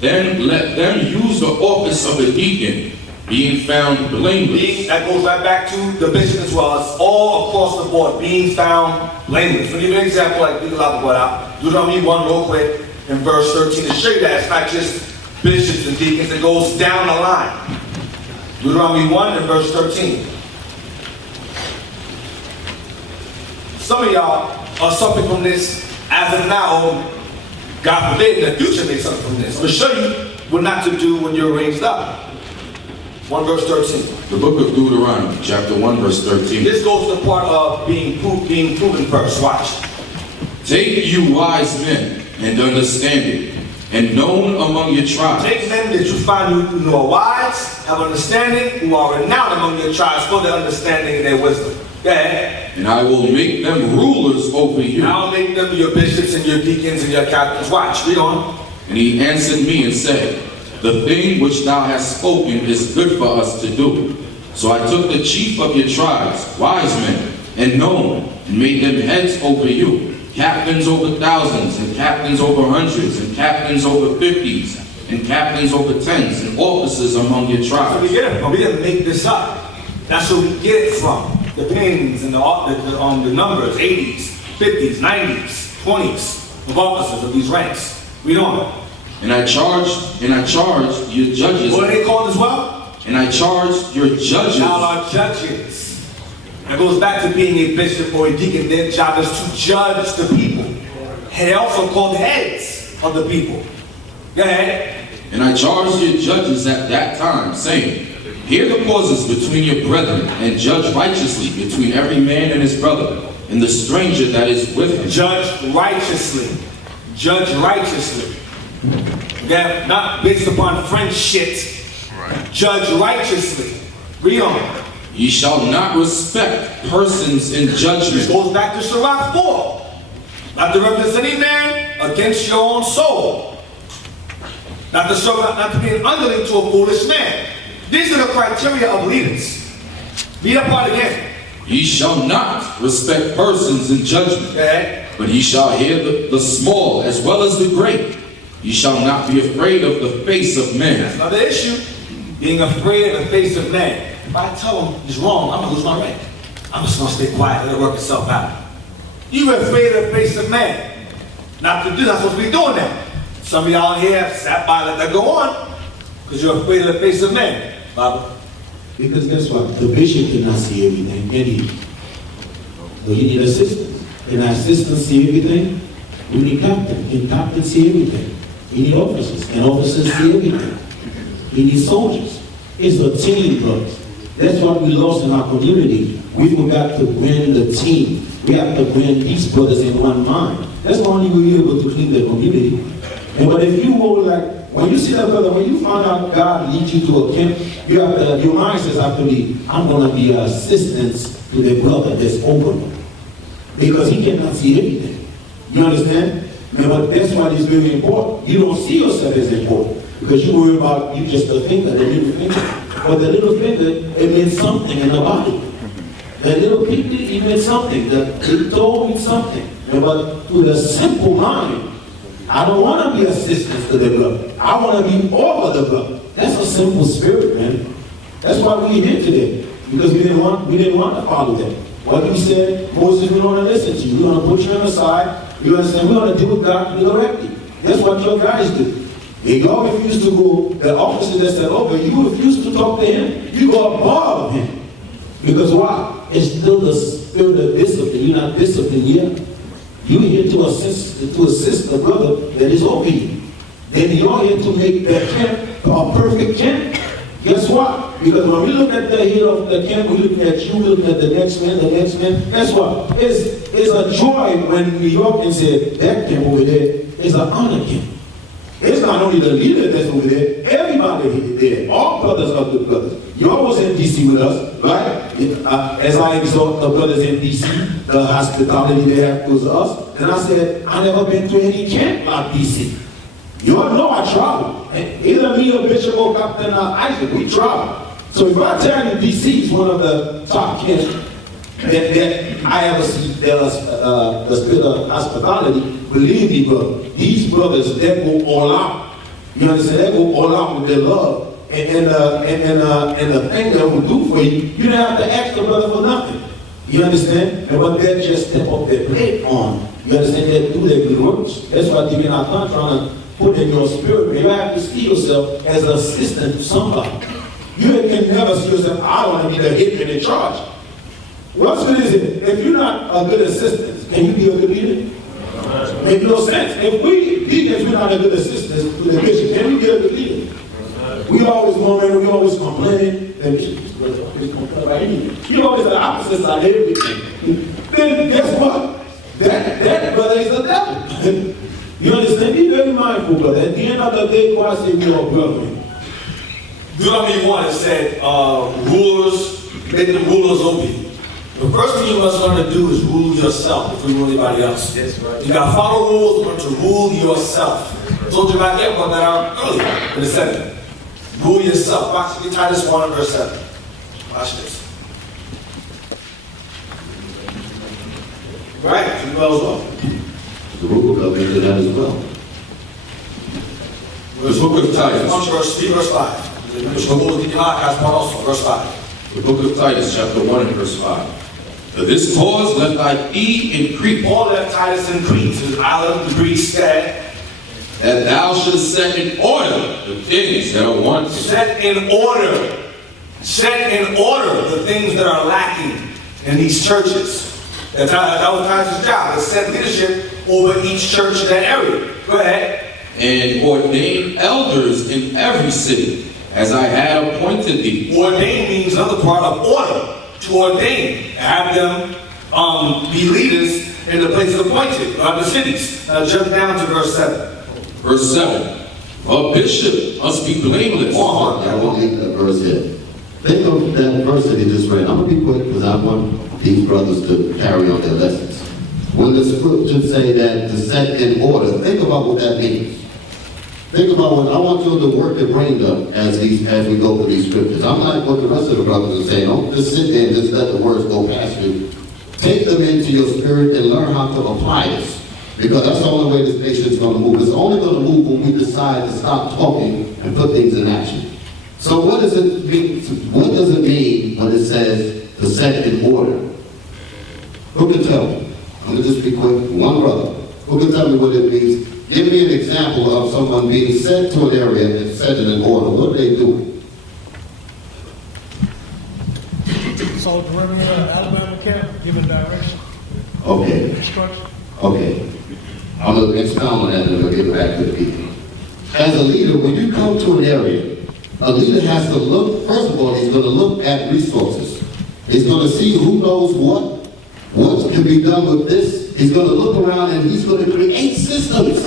Then let them use the office of a deacon, being found blameless. That goes right back to the bishop as well. It's all across the board, being found blameless. Let me give you an example like Legal Lava brought out. Deuteronomy 1 real quick in verse 13 to show you that it's not just bishops and deacons, it goes down the line. Deuteronomy 1 and verse 13. Some of y'all are suffering from this as of now. God forbid in the future may suffer from this. I'm going to show you what not to do when you're raised up. 1 verse 13. The book of Deuteronomy, chapter 1, verse 13. This goes to the part of being proven first. Watch. Take you wise men and understanding, and known among your tribes. Take men that you find who are wise, have understanding, who are renowned among your tribes for their understanding and their wisdom. Yeah. And I will make them rulers over you. I'll make them your bishops and your deacons and your captains. Watch, read on. And he answered me and said, the thing which thou hast spoken is good for us to do. So I took the chief of your tribes, wise men, and known, and made them heads over you, captains over thousands, and captains over hundreds, and captains over 50s, and captains over 10s, and officers among your That's where we tribes. get it from. We didn't make this up. That's where we get it from. The pins and the numbers, 80s, 50s, 90s, 20s of officers of these ranks. Read on. And I charged your judges. What are they called as well? And I charged your judges. Now our judges. It goes back to being a bishop or a deacon. Their job is to judge the people. And they also called heads of the people. Go ahead. And I charged your judges at that time, saying, hear the causes between your brethren, and judge righteously between every man and his brother, and the stranger that is with him. Judge righteously. Judge righteously. That not based upon French shit. Judge righteously. Read on. Ye shall not respect persons in This judgment. goes back to Sirach 4. Not to represent any man against your own soul. Not to be an underling to a foolish man. These are the criteria of leaders. Read that part again. Ye shall not respect persons in judgment, Okay. but ye shall hear the small as well as the great. Ye shall not be afraid of the face of That's men. another issue. Being afraid of the face of man. If I tell him he's wrong, I'm gonna lose my rank. I'm just gonna stay quiet, let it work itself out. You're afraid of the face of man. Not to do, not supposed to be doing that. Some of y'all here sat by, let that go on, because you're afraid of the face of man. Baba. Because guess what? The bishop cannot see everything, can he? So you need assistants. Can our assistants see everything? We need captain. Can captain see everything? We need officers. Can officers see everything? We need soldiers. It's a team, brothers. That's what we lost in our community. We forgot to win the team. We have to win these brothers in one mind. That's the only way we're able to clean the community. And but if you go like, when you see that brother, when you find out God leads you to a camp, you have to, your mindset have to be, I'm going to be an assistant to the brother that's over me. Because he cannot see everything. You understand? And but that's why it's very important. You don't see yourself as important. Because you worry about you just a finger, the little finger. But the little finger, it means something in the body. The little finger, it means something. The toe means something. But to the simple mind, I don't want to be assistant to the brother. I want to be over the brother. That's a simple spirit, man. That's why we're here today. Because we didn't want to follow them. What we said, Moses, we don't want to listen to you. We're going to put you on the side. You understand? We're going to deal with God directly. That's what your guys do. And y'all refuse to go, the officer that said, oh, but you refuse to talk to him. You go above him. Because why? It's still the spirit of discipline. You're not disciplined yet. You're here to assist the brother that is over you. Then you're here to make the camp a perfect camp. Guess what? Because when we look at the head of the camp, we look at you, we look at the next man, guess what? It's a joy when New York can say, that camp over there is an honor camp. It's not only the leader that's over there, everybody there, all brothers are good brothers. Y'all was in D.C. with us, right? As I exhort the brothers in D.C., the hospitality they have towards us, and I said, I never been to any camp like D.C. Y'all know I travel. Either me or Bishop or Captain Isaac, we travel. So if I tell you D.C. is one of the top camps that I ever see, the spirit of hospitality, believe me, brother, these brothers, they go all out. You understand? They go all out with their love. And the thing they will do for you, you don't have to ask the brother for nothing. You understand? And but they just step up their plate on. You understand? They do their good works. That's why Deacon Nathan trying to put in your spirit. You have to see yourself as an assistant to somebody. You can never see yourself, I want to be the hitman in charge. What's good is it? If you're not a good assistant, can you be a good leader? Makes no sense. If we're not a good assistant to the bishop, can we be a good leader? We always murmuring, we always complaining. You always the opposite side of everything. Then guess what? That brother is the devil. You understand? Be very mindful, brother. At the end of the day, God said we are brethren. Deuteronomy 1, it said, rulers, make them rulers over you. The first thing you must learn to do is rule yourself before you rule anybody else. That's right. You gotta follow rules, learn to rule yourself. I told you about that, brought that out earlier in the setting. Rule yourself. Watch Titus 1 and verse 7. Watch this. Right, you know as well. The rule will come into that as well. The book of Titus. Verse 5. Verse 5. The book of Titus, chapter 1 and verse 5. For this cause left I thee in Crete, Paul left Titus in Crete, his island in Greece, that thou shouldst set in order the things that are wanting. set in order the things that are lacking in these churches. That was Titus' job, to set leadership over each church in that area. Go ahead. And ordain elders in every city, as I had appointed thee. Ordain means another part of order. To ordain, have them be leaders in the places appointed, the cities. Now jump down to verse 7. Verse 7. A bishop must be blameless. I won't leave that verse here. Think of that verse that he just read. I'm going to be quick because I want these brothers to carry on their lessons. When the scriptures say that to set in order, think about what that means. Think about what I want you to work your brain up as we go through these scriptures. I'm like what the rest of the brothers are saying. Don't just sit there and just let the words go past you. Take them into your spirit and learn how to apply this. Because that's the only way this nation is going to move. It's only going to move when we decide to stop talking and put things in action. So what does it mean? What does it mean when it says to set in order? Who can tell me? I'm going to just be quick. One brother. Who can tell me what it means? Give me an example of someone being sent to an area and set it in order. What are they doing? So the perimeter of Alabama camp, giving direction, Okay. instruction. Okay. I'm going to expound on that and we'll give it back to the people. As a leader, when you come to an area, a leader has to look, first of all, he's going to look at resources. He's going to see who knows what can be done with this. He's going to look around and he's going to create systems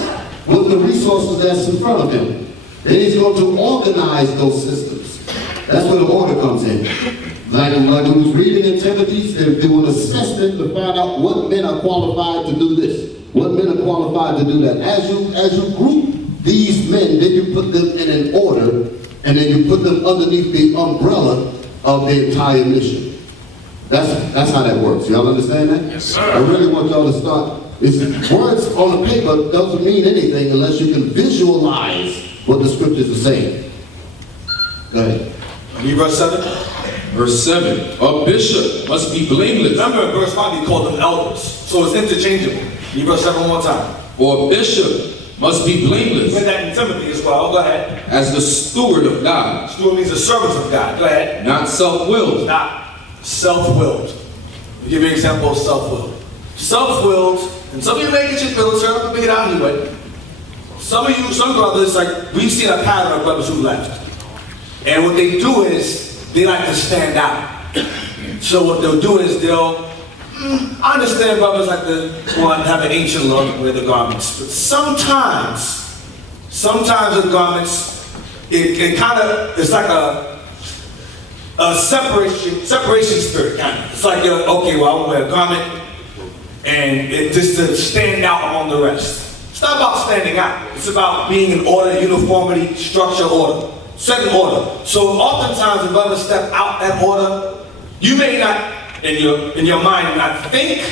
with the resources that's in front of him. Then he's going to organize those systems. That's where the order comes in. Like we was reading in Timothy, they're doing an assessment to find out what men are qualified to do this, what men are qualified to do that. As you group these men, then you put them in an order, and then you put them underneath the umbrella of the entire mission. That's how that works. Y'all understand that? Yes, sir. I really want y'all to start. Words on the paper doesn't mean anything unless you can visualize what the scriptures are saying. Go ahead. Read verse 7. Verse 7. A bishop must be blameless. Remember in verse 5 he called them elders. So it's interchangeable. Read verse 7 one more time. For a bishop must be blameless. Read that in Timothy as well. Go ahead. As the steward of God. Steward means the servant of God. Go ahead. Not self-willed. Not self-willed. I'll give you an example of self-willed. Self-willed, and some of you may get your feelings hurt, but pick it out anyway. Some brothers, like, we've seen a pattern of brothers who left. And what they do is, they like to stand out. So what they'll do is I understand brothers like to want to have an ancient look with the garments, but sometimes the garments, it's like a separation spirit kind of. It's like, okay, well, I wear a garment, and it just to stand out among the rest. It's not about standing out. It's about being in order, uniformity, structure, order. Set in order. So oftentimes when brothers step out that order, you may not, in your mind, not think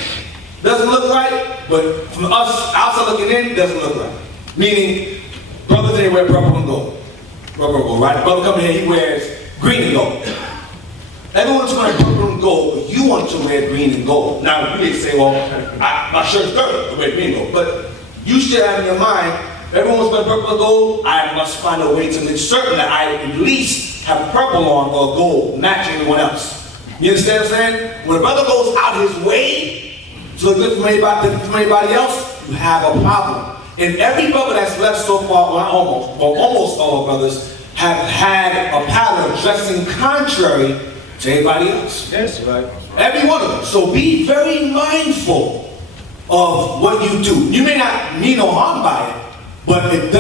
doesn't look right, but from us outside looking in, doesn't look right. Meaning, brothers they wear purple and gold. Purple and gold, right? The brother coming here, he wears green and gold. Everyone's wearing purple and gold, but you want to wear green and gold. Now, you may say, well, my shirt's dirty, I wear green and gold. But you should have in your mind, everyone's wearing purple and gold, I must find a way to make certain that I at least have purple on or gold, matching everyone else. You understand what I'm saying? When a brother goes out his way to look different from anybody else, you have a problem. And every brother that's left so far, almost all brothers, have had a pattern of dressing contrary to everybody else. That's right. Every one of them. So be very mindful of what you do. You may not mean no harm by it, but it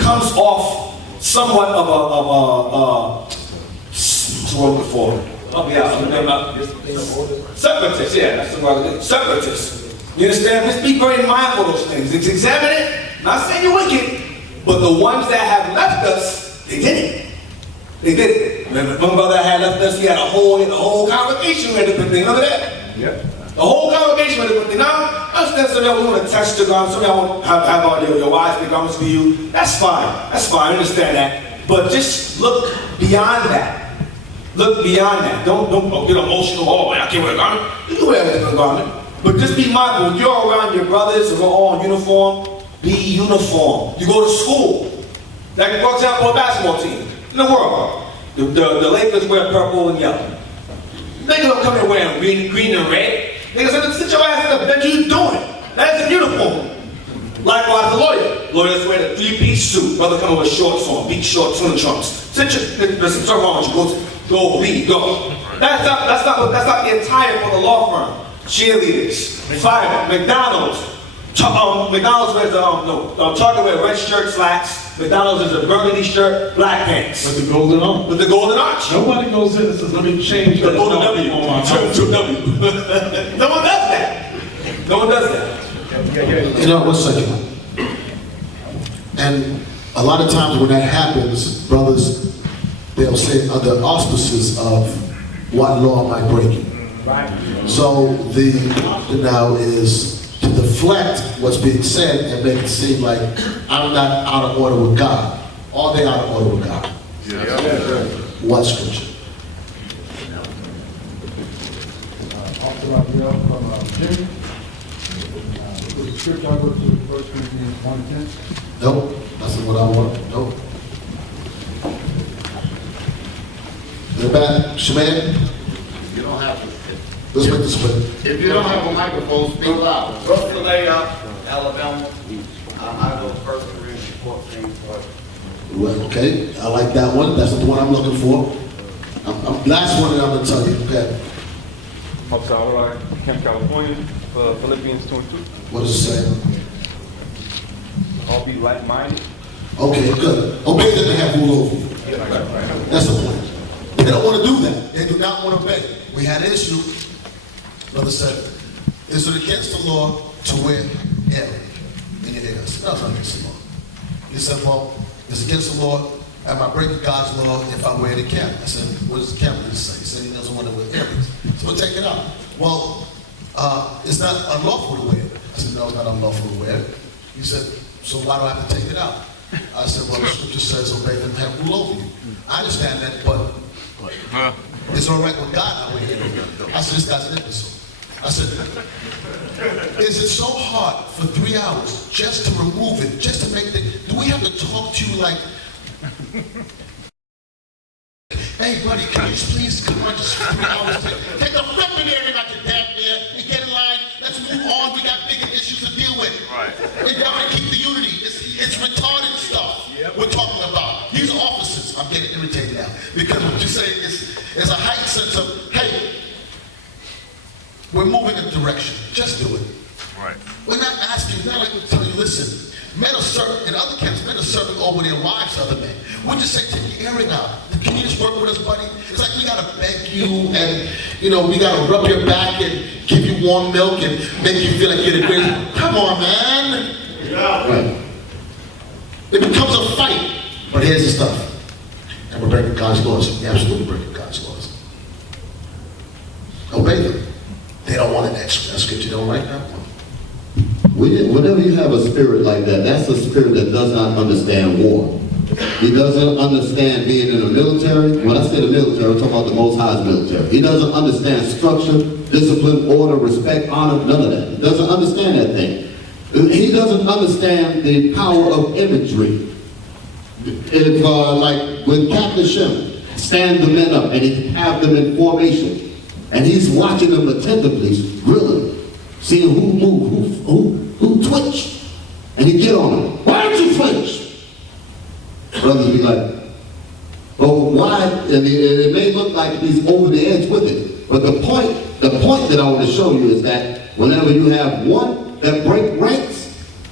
comes off somewhat of Separatists, yeah, that's the word. Separatists. You understand? Just be very mindful of those things. Just examine it. Not saying you're wicked, but the ones that have left us, they did it. They did it. Remember, one brother had left us. He had the whole congregation with different thing. Remember that? Yep. The whole congregation with different thing. Now, understand some of y'all want to test your garments. Some of y'all want to have all your wives make garments for you. That's fine. That's fine. I understand that. But just look beyond that. Look beyond that. Don't get emotional. Oh, man, I can't wear a garment. You can wear a different garment. But just be mindful. When you're around your brothers and we're all in uniform, be uniform. You go to school. Like, for example, a basketball team in the world. The Lakers wear purple and yellow. Niggas don't come in wearing green and red. Niggas say, sit your ass in the bench, you doing it. That's a uniform. Likewise, the lawyer. Lawyers wear the three-piece suit. Brother come in with shorts on, beach shorts, swim trunks. There's some stuff wrong with you. Go, lead, go. That's not the entire for the law firm. Cheerleaders, firemen, McDonald's. McDonald's wears Target wears red shirt, slacks. McDonald's is a burgundy shirt, black pants. With the golden arch. With the golden arch. Nobody goes in and says, let me change the golden W. No one does that. No one does that. You know, one second. And a lot of times when that happens, brothers, they'll say under auspices of what law am I breaking? So the option now is to deflect what's being said and make it seem like I'm not out of order with God. Are they out of order with God? What scripture? Scripture I go to 1 Corinthians 1:10. Nope, that's not what I want. Nope. In the back, Shemay? You don't have to. Let's make this quick. If you don't have a microphone, speak loud. Brooklyn Alabama. I go to 1 Corinthians 14. Well, okay, I like that one. That's the one I'm looking for. Last one that I'm going to tell you. Okay. Camp California, Philippians 2:2. What does it say? All be like-minded. Okay, good. Obey them and have rule over you. That's the point. They don't want to do that. They do not want to obey. We had an issue. Brother said, is it against the law to wear earring in your ears? No, it's not against the law. He said, well, it's against the law. Am I breaking God's law if I wear the cap? I said, what does the cap say? He said he doesn't want to wear earrings. So we'll take it out. Well, it's not unlawful to wear it. I said, no, it's not unlawful to wear it. He said, so why do I have to take it out? I said, well, the scripture says obey them and have rule over you. I understand that, but it's all right with God. I said, this guy's an imbecile. I said, is it so hard for 3 hours just to remove it, just to make the, do we have to talk to you like, hey buddy, can you just please come on just for 3 hours? Take a flipping earring out your damn ear and get in line. Let's move on. We got bigger issues to deal with. Right. And y'all want to keep the unity. It's retarded stuff we're talking about. These are officers. I'm getting irritated now because what you say is a heightened sense of, hey, we're moving in a direction. Just do it. Right. We're not asking. It's not like we're telling you, listen, men are serving, in other camps, men are serving over their wives to other men. We're just saying, take your earring out. Can you just work with us, buddy? It's like we gotta beg you and, we gotta rub your back and give you warm milk and make you feel like you're the greatest. Come on, man. Yeah. Right. It becomes a fight. But here's the stuff. And we're breaking God's laws. We're absolutely breaking God's laws. Obey them. They don't want that scripture. They don't like that one. Whenever you have a spirit like that, that's a spirit that does not understand war. He doesn't understand being in the military. When I say the military, I'm talking about the Most High's military. He doesn't understand structure, discipline, order, respect, honor, none of that. He doesn't understand that thing. He doesn't understand the power of imagery. If, like with Captain Shem, stand the men up and he have them in formation. And he's watching them attentively, grilling, seeing who move, who twitch. And he get on them. Why don't you twitch? Brothers be like, oh, why? And it may look like he's over the edge with it. But the point that I want to show you is that whenever you have one that break ranks,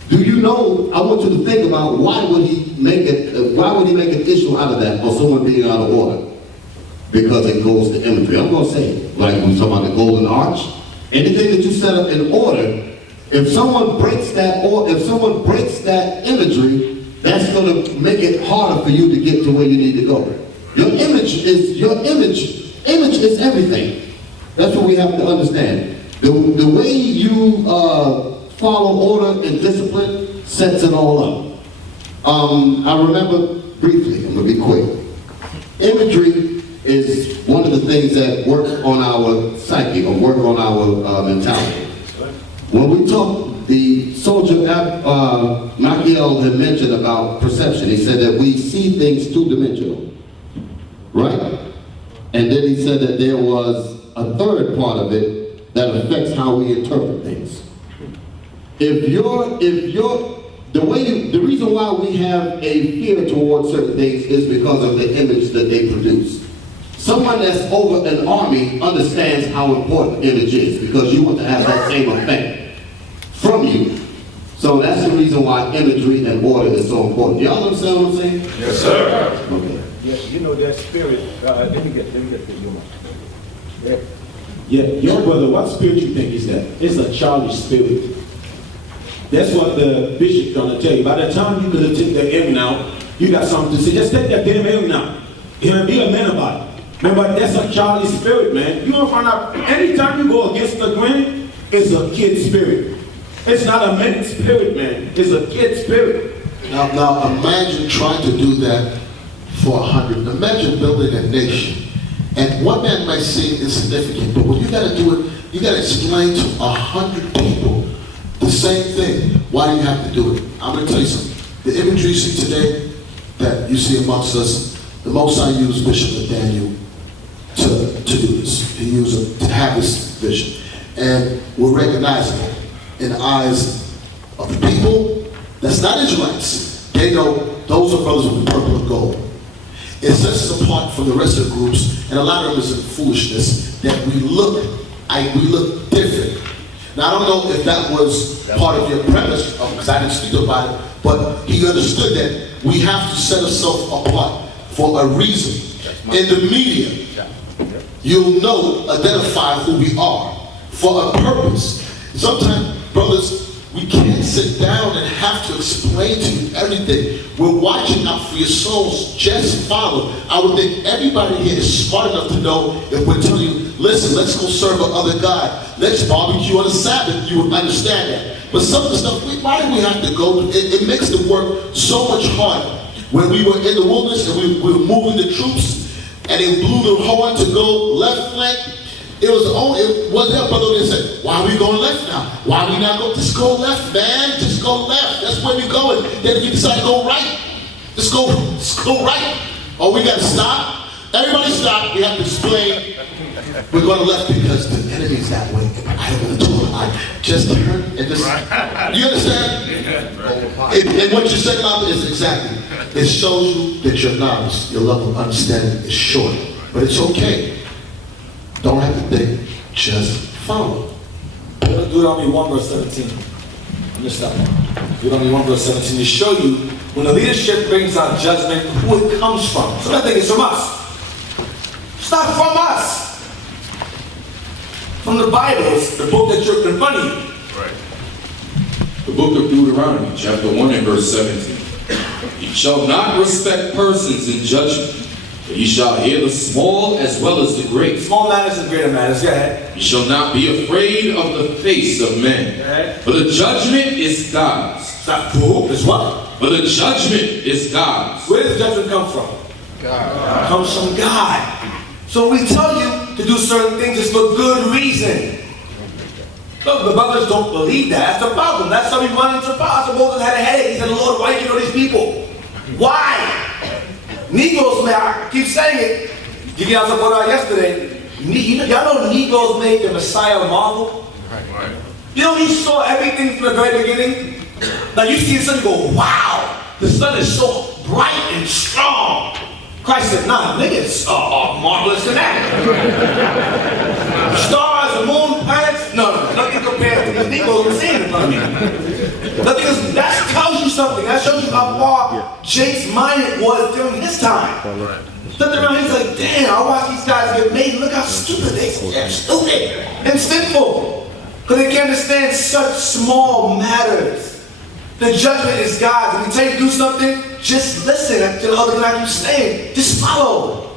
do you know, I want you to think about why would he make an issue out of that or someone being out of order? because it goes to imagery. I'm going to say it. Like when we talk about the golden arch, anything that you set up in order, if someone breaks that, or if someone breaks that imagery, that's going to make it harder for you to get to where you need to go. Your image is everything. That's what we have to understand. The way you follow order and discipline sets it all up. I remember briefly, I'm going to be quick. Imagery is one of the things that work on our psyche, or work on our mentality. When we talk, the soldier Machiavelli had mentioned about perception. He said that we see things two-dimensional, right? And then he said that there was a third part of it that affects how we interpret things. The reason why we have a fear towards certain things is because of the image that they produce. Someone that's over an army understands how important image is, because you want to have that same effect from you. So that's the reason why imagery and order is so important. Y'all understand what I'm saying? Yes, sir. Okay. Yes, you know that spirit. Let me get your mic. Yeah, your brother, what spirit you think is that? It's a childish spirit. That's what the bishop gonna tell you. By the time you gonna take the hymn out, you got something to say. Just take that damn hymn out. Be a man about it. Remember, that's a childish spirit, man. You gonna find out anytime you go against the grain, it's a kid spirit. It's not a man spirit, man. It's a kid spirit. Now imagine trying to do that for 100. Imagine building a nation. And one man might seem insignificant, but when you gotta do it, you gotta explain to 100 people the same thing. Why do you have to do it? I'm gonna tell you something. The imagery you see today, that you see amongst us, the Most High used Bishop Daniel to do this. He used it to have this vision. And we're recognizable in the eyes of the people that's not Israelites. They know those are brothers with purple and gold. It sets us apart from the rest of the groups, and a lot of them is in foolishness, that we look different. Now, I don't know if that was part of your premise, because I didn't speak about it, but he understood that we have to set ourselves apart for a reason. In the media, you'll know, identify who we are for a purpose. Sometimes, brothers, we can't sit down and have to explain to you everything. We're watching out for your souls. Just follow. I would think everybody here is smart enough to know if we're telling you, listen, let's go serve another God. Let's barbecue on the Sabbath. You would understand that. But some of the stuff, why do we have to go through? It makes the work so much harder. When we were in the wilderness and we were moving the troops, and they blew the horn to go left flank, it was their brother that said, why are we going left now? Why are we not going? Just go left, man. Just go left. That's where we're going. Then if you decide to go right, just go right. Or we got to stop. Everybody stop. We have to explain. We're going left because the enemy's that way. I don't want to do it. I just turn and just. You understand? And what you said about it is exactly. It shows you that you're novice. Your level of understanding is short. But it's okay. Don't have to think, just follow. Deuteronomy 1 verse 17. Let me stop. Deuteronomy 1 verse 17 to show you when the leadership brings out judgment, who it comes from. So I think it's from us. It's not from us. From the Bible, it's the book that you're in front of you. Right. The book of Deuteronomy, chapter 1 and verse 17. You shall not respect persons in judgment. You shall hear the small as well as the great. Small matters and greater matters. Go ahead. You shall not be afraid of the face of men. Okay. For the judgment is God's. Stop. Who? It's what? For the judgment is God's. Where does judgment come from? God. It comes from God. So we tell you to do certain things, it's for good reason. Look, the brothers don't believe that. That's the problem. That's how we run into problems. Moses had a headache. He said, Lord, why do you know these people? Why? Negroes, man, I keep saying it. You guys talked about yesterday. Y'all know Negroes made the Messiah marvel? Right. You know, he saw everything from the very beginning. Now you see the sun, you go, wow, the sun is so bright and strong. Christ said, nah, niggas are marvelous than that. Stars, the moon, planets, no, nothing compared to these Negroes we're seeing in front of me. Because that tells you something. That shows you how far Jake's mind was during his time. Looked around, he's like, damn, I watch these guys get made. Look how stupid they are. They're stupid and sinful. Because they can't understand such small matters. The judgment is God's. If we tell you to do something, just listen to the other guy keeps saying. Just follow.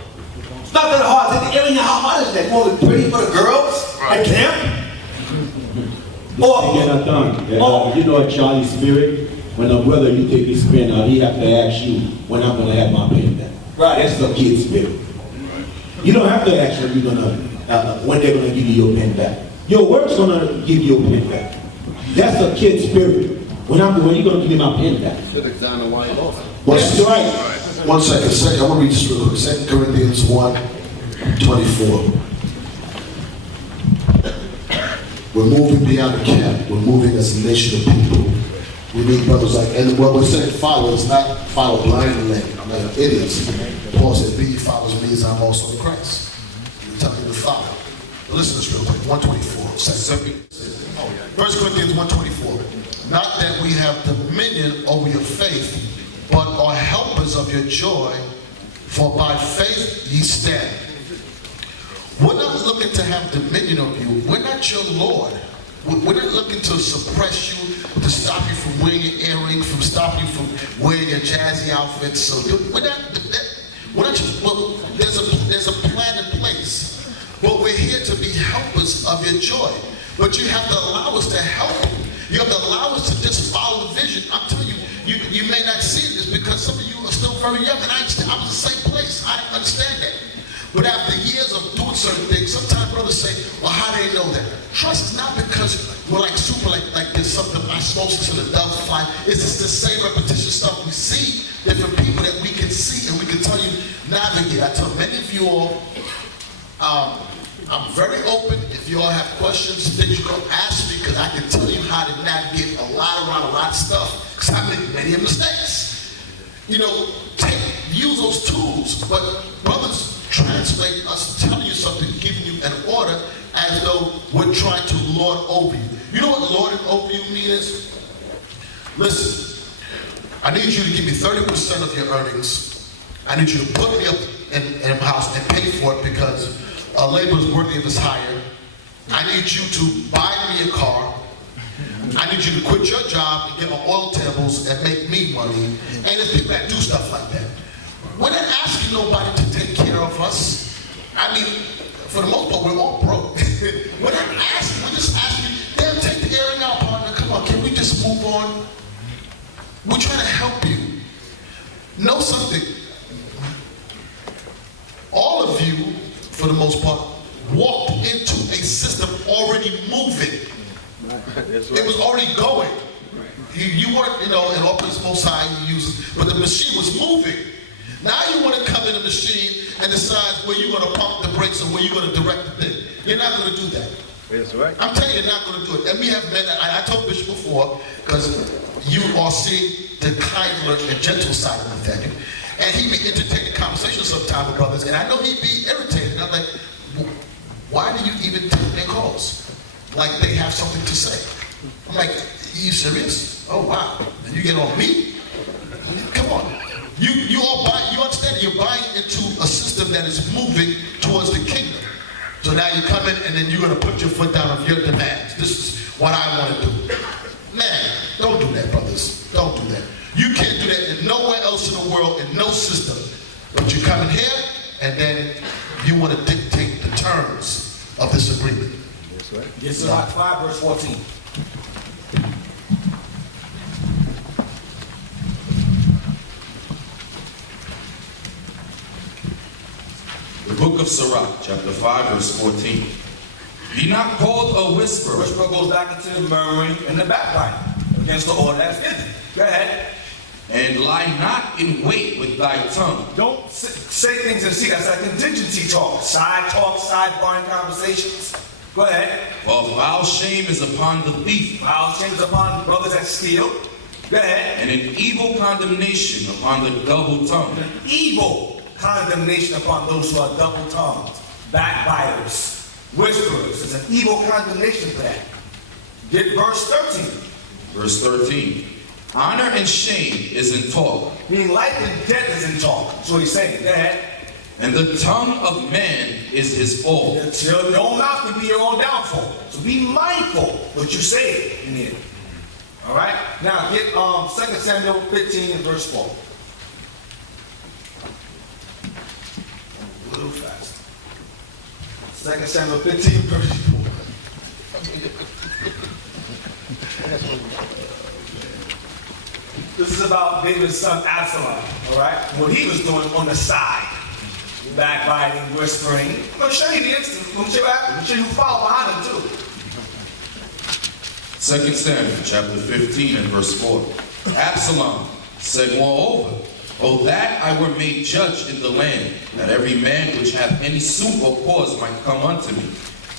It's not that hard. It ain't how hard is that? You want to look pretty for the girls at camp? You're not done. You know Charlie's spirit, when a brother you take his pen out, he have to ask you when I'm gonna have my pen back. Right. That's the kid's spirit. You don't have to ask when you're gonna when they're gonna give you your pen back. Your work's gonna give you your pen back. That's the kid's spirit. When you gonna give me my pen back? Should examine why he lost it. That's right. 1 second. I want to read this real quick. 2 Corinthians 1:24. We're moving beyond the camp. We're moving as a nation of people. We need brothers like, and what we're saying follow is not follow blindly like idiots. Paul said, be ye followers of me as I'm also in Christ. We're telling you to follow. Listen to this real quick. 124. 1 Corinthians 1:24. Not that we have dominion over your faith, but are helpers of your joy, for by faith ye stand. We're not looking to have dominion over you. We're not your Lord. We're not looking to suppress you, to stop you from wearing your earrings, from stop you from wearing your jazzy outfits. So we're not well, there's a plan in place. But we're here to be helpers of your joy. But you have to allow us to help you. You have to allow us to just follow the vision. I'm telling you, you may not see this because some of you are still very young, and I was the same place. I understand that. But after years of doing certain things, sometimes brothers say, well, how do they know that? Trust is not because we're like super, like there's something osmosis to the dove fly. It's just the same repetition stuff we see, different people that we can see and we can tell you, navigate. I tell many of you all, I'm very open. If you all have questions, things you go ask me, because I can tell you how to navigate around a lot of stuff, because I make many mistakes. You know, use those tools, but brothers translate us telling you something, giving you an order, as though we're trying to lord over you. You know what lording over you means? Listen, I need you to give me 30% of your earnings. I need you to put me up in a house and pay for it because a labor is worthy of his hire. I need you to buy me a car. I need you to quit your job and get on oil tables and make me money. And there's people that do stuff like that. We're not asking nobody to take care of us. I mean, for the most part, we're all broke. We're not asking, we're just asking, damn, take the air out, partner. Come on, can we just move on? We're trying to help you. Know something. All of you, for the most part, walked into a system already moving. It was already going. You weren't, in all places most high, but the machine was moving. Now you want to come in the machine and decide where you're going to pump the brakes or where you're going to direct the thing. You're not going to do that. That's right. I'm telling you, you're not going to do it. And we have men, I told Bishop before, because you are seeing the kinder and gentle side of Nathaniel. And he'd be entertaining conversations sometimes with brothers, and I know he'd be irritated. And I'm like, why do you even take their calls? Like they have something to say. I'm like, are you serious? Oh, wow. And you get on me? Come on. You all buy, you understand that you're buying into a system that is moving towards the kingdom. So now you come in and then you're going to put your foot down on your demands. This is what I want to do. Man, don't do that, brothers. Don't do that. You can't do that in nowhere else in the world, in no system. But you come in here and then you want to dictate the terms of this agreement. That's right. Yes, sir. 5 verse 14. The book of Sirach, chapter 5, verse 14. Be not called a whisperer. Whisperer goes back into the murmuring and the backbiting against the order that's given. Go ahead. And lie not in wait with thy tongue. Don't say things in secret. That's like contingency talk, sidebarring conversations. Go ahead. For foul shame is upon the thief. Foul shame is upon brothers that steal. Go ahead. And an evil condemnation upon the double tongue. An evil condemnation upon those who are double-tongued, backbiters, whisperers. There's an evil condemnation for that. Get verse 13. Verse 13. Honor and shame is in talk. Meaning life and death is in talk. That's what he's saying. Go ahead. And the tongue of man is his fall. Your own mouth can be your own downfall. So be mindful what you say in here. All right? Now get 2 Samuel 15 and verse 4. A little fast. 2 Samuel 15 verse 4. This is about David's son Absalom, all right? What he was doing on the side. Backbiting, whispering. I'm going to show you the instance. I'm going to show you what happened. I'm going to show you who followed behind him too. 2 Samuel chapter 15 and verse 4. Absalom said, moreover, O that I were made judge in the land, that every man which hath any suit or cause might come unto me,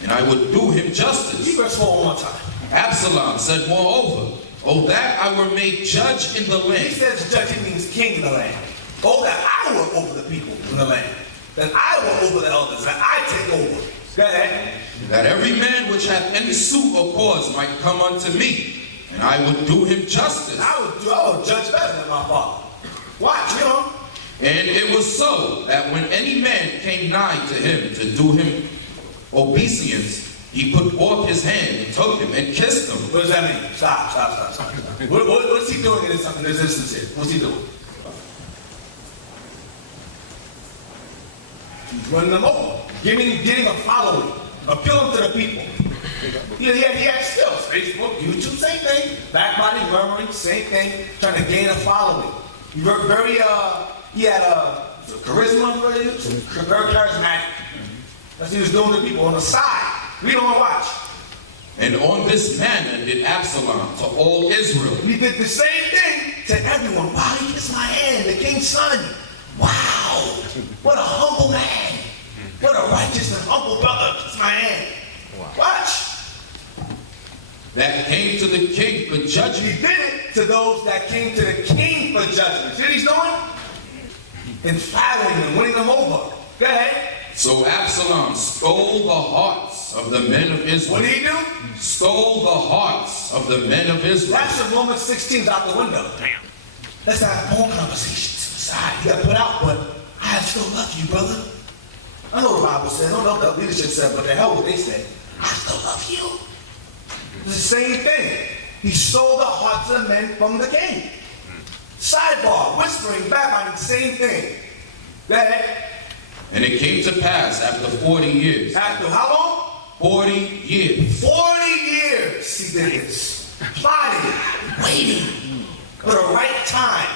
and I would do him justice. Keep verse 4 one more time. Absalom said, moreover, O that I were made judge in the land. He says judge, he means king in the land. Oh, that I were over the people in the land. That I were over the elders. That I take over. Go ahead. That every man which hath any suit or cause might come unto me, and I would do him justice. I would judge better than my father. Watch, you know. And it was so that when any man came nigh to him to do him obeisance, he put forth his hand and took him and kissed him. What does that mean? Stop. What is he doing in this instance here? What's he doing? He's running them over, getting a following, appealing to the people. He had skills. Facebook, YouTube, same thing. Backbiting, murmuring, same thing. Trying to gain a following. He had charisma, very charismatic. That's what he was doing to people on the side. We don't watch. And on this manner did Absalom to all Israel. He did the same thing to everyone. Wow, he kissed my hand, the king's son. Wow, what a humble man. What a righteous and humble brother. Kiss my hand. Watch. That came to the king for judgment. He did it to those that came to the king for judgment. See what he's doing? And flattering them, winning them over. Go ahead. So Absalom stole the hearts of the men of Israel. What did he do? Stole the hearts of the men of Israel. That's what Romans 16 is out the window. Damn. Let's have more conversations. You got put out, but I still love you, brother. I know the Bible says, I don't know what the leadership said, but the hell what they said. I still love you. It's the same thing. He stole the hearts of men from the king. Sidebar, whispering, backbiting, same thing. That. And it came to pass after 40 years. After how long? 40 years. 40 years he did this. Plotting, waiting for the right time.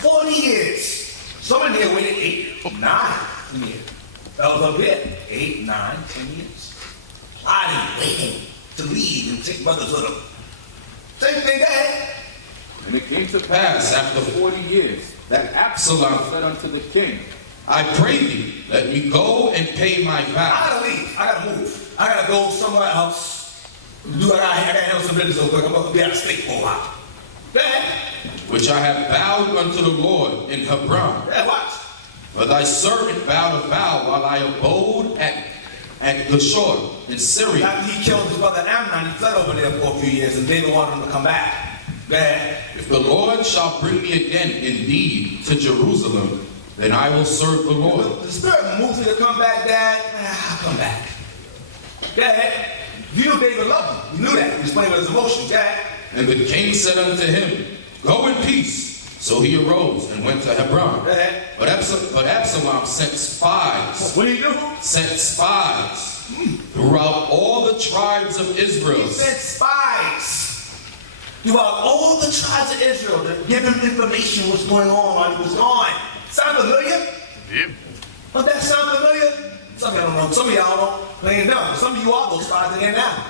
40 years. Someone here waited 8, 9 years. That was a bit. 8, 9, 10 years. Plotting, waiting to leave and take brothers with him. Same thing there. And it came to pass after 40 years that Absalom said unto the king, I pray thee, let me go and pay my vow. I gotta leave. I gotta move. I gotta go somewhere else. I gotta handle some business real quick. I'm gonna be out of state for a while. Which I have vowed unto the Lord in Hebron. Yeah, watch. For thy servant vowed a vow while I abode at Geshur in Syria. After he killed his brother Amnon, he fled over there for a few years, and David wanted him to come back. If the Lord shall bring me again indeed to Jerusalem, then I will serve the Lord. The Spirit moves me to come back, Dad. I'll come back. Dad, you knew David loved him. You knew that. He was playing with his emotions, Dad. And the king said unto him, Go in peace. So he arose and went to Hebron. But Absalom sent spies. What did he do? Sent spies throughout all the tribes of Israel. He sent spies throughout all the tribes of Israel to give him information what's going on while he was gone. Sound familiar? Yep. Does that sound familiar? Some of y'all don't know. Some of y'all don't. Playing dumb. Some of you are those spies in there now.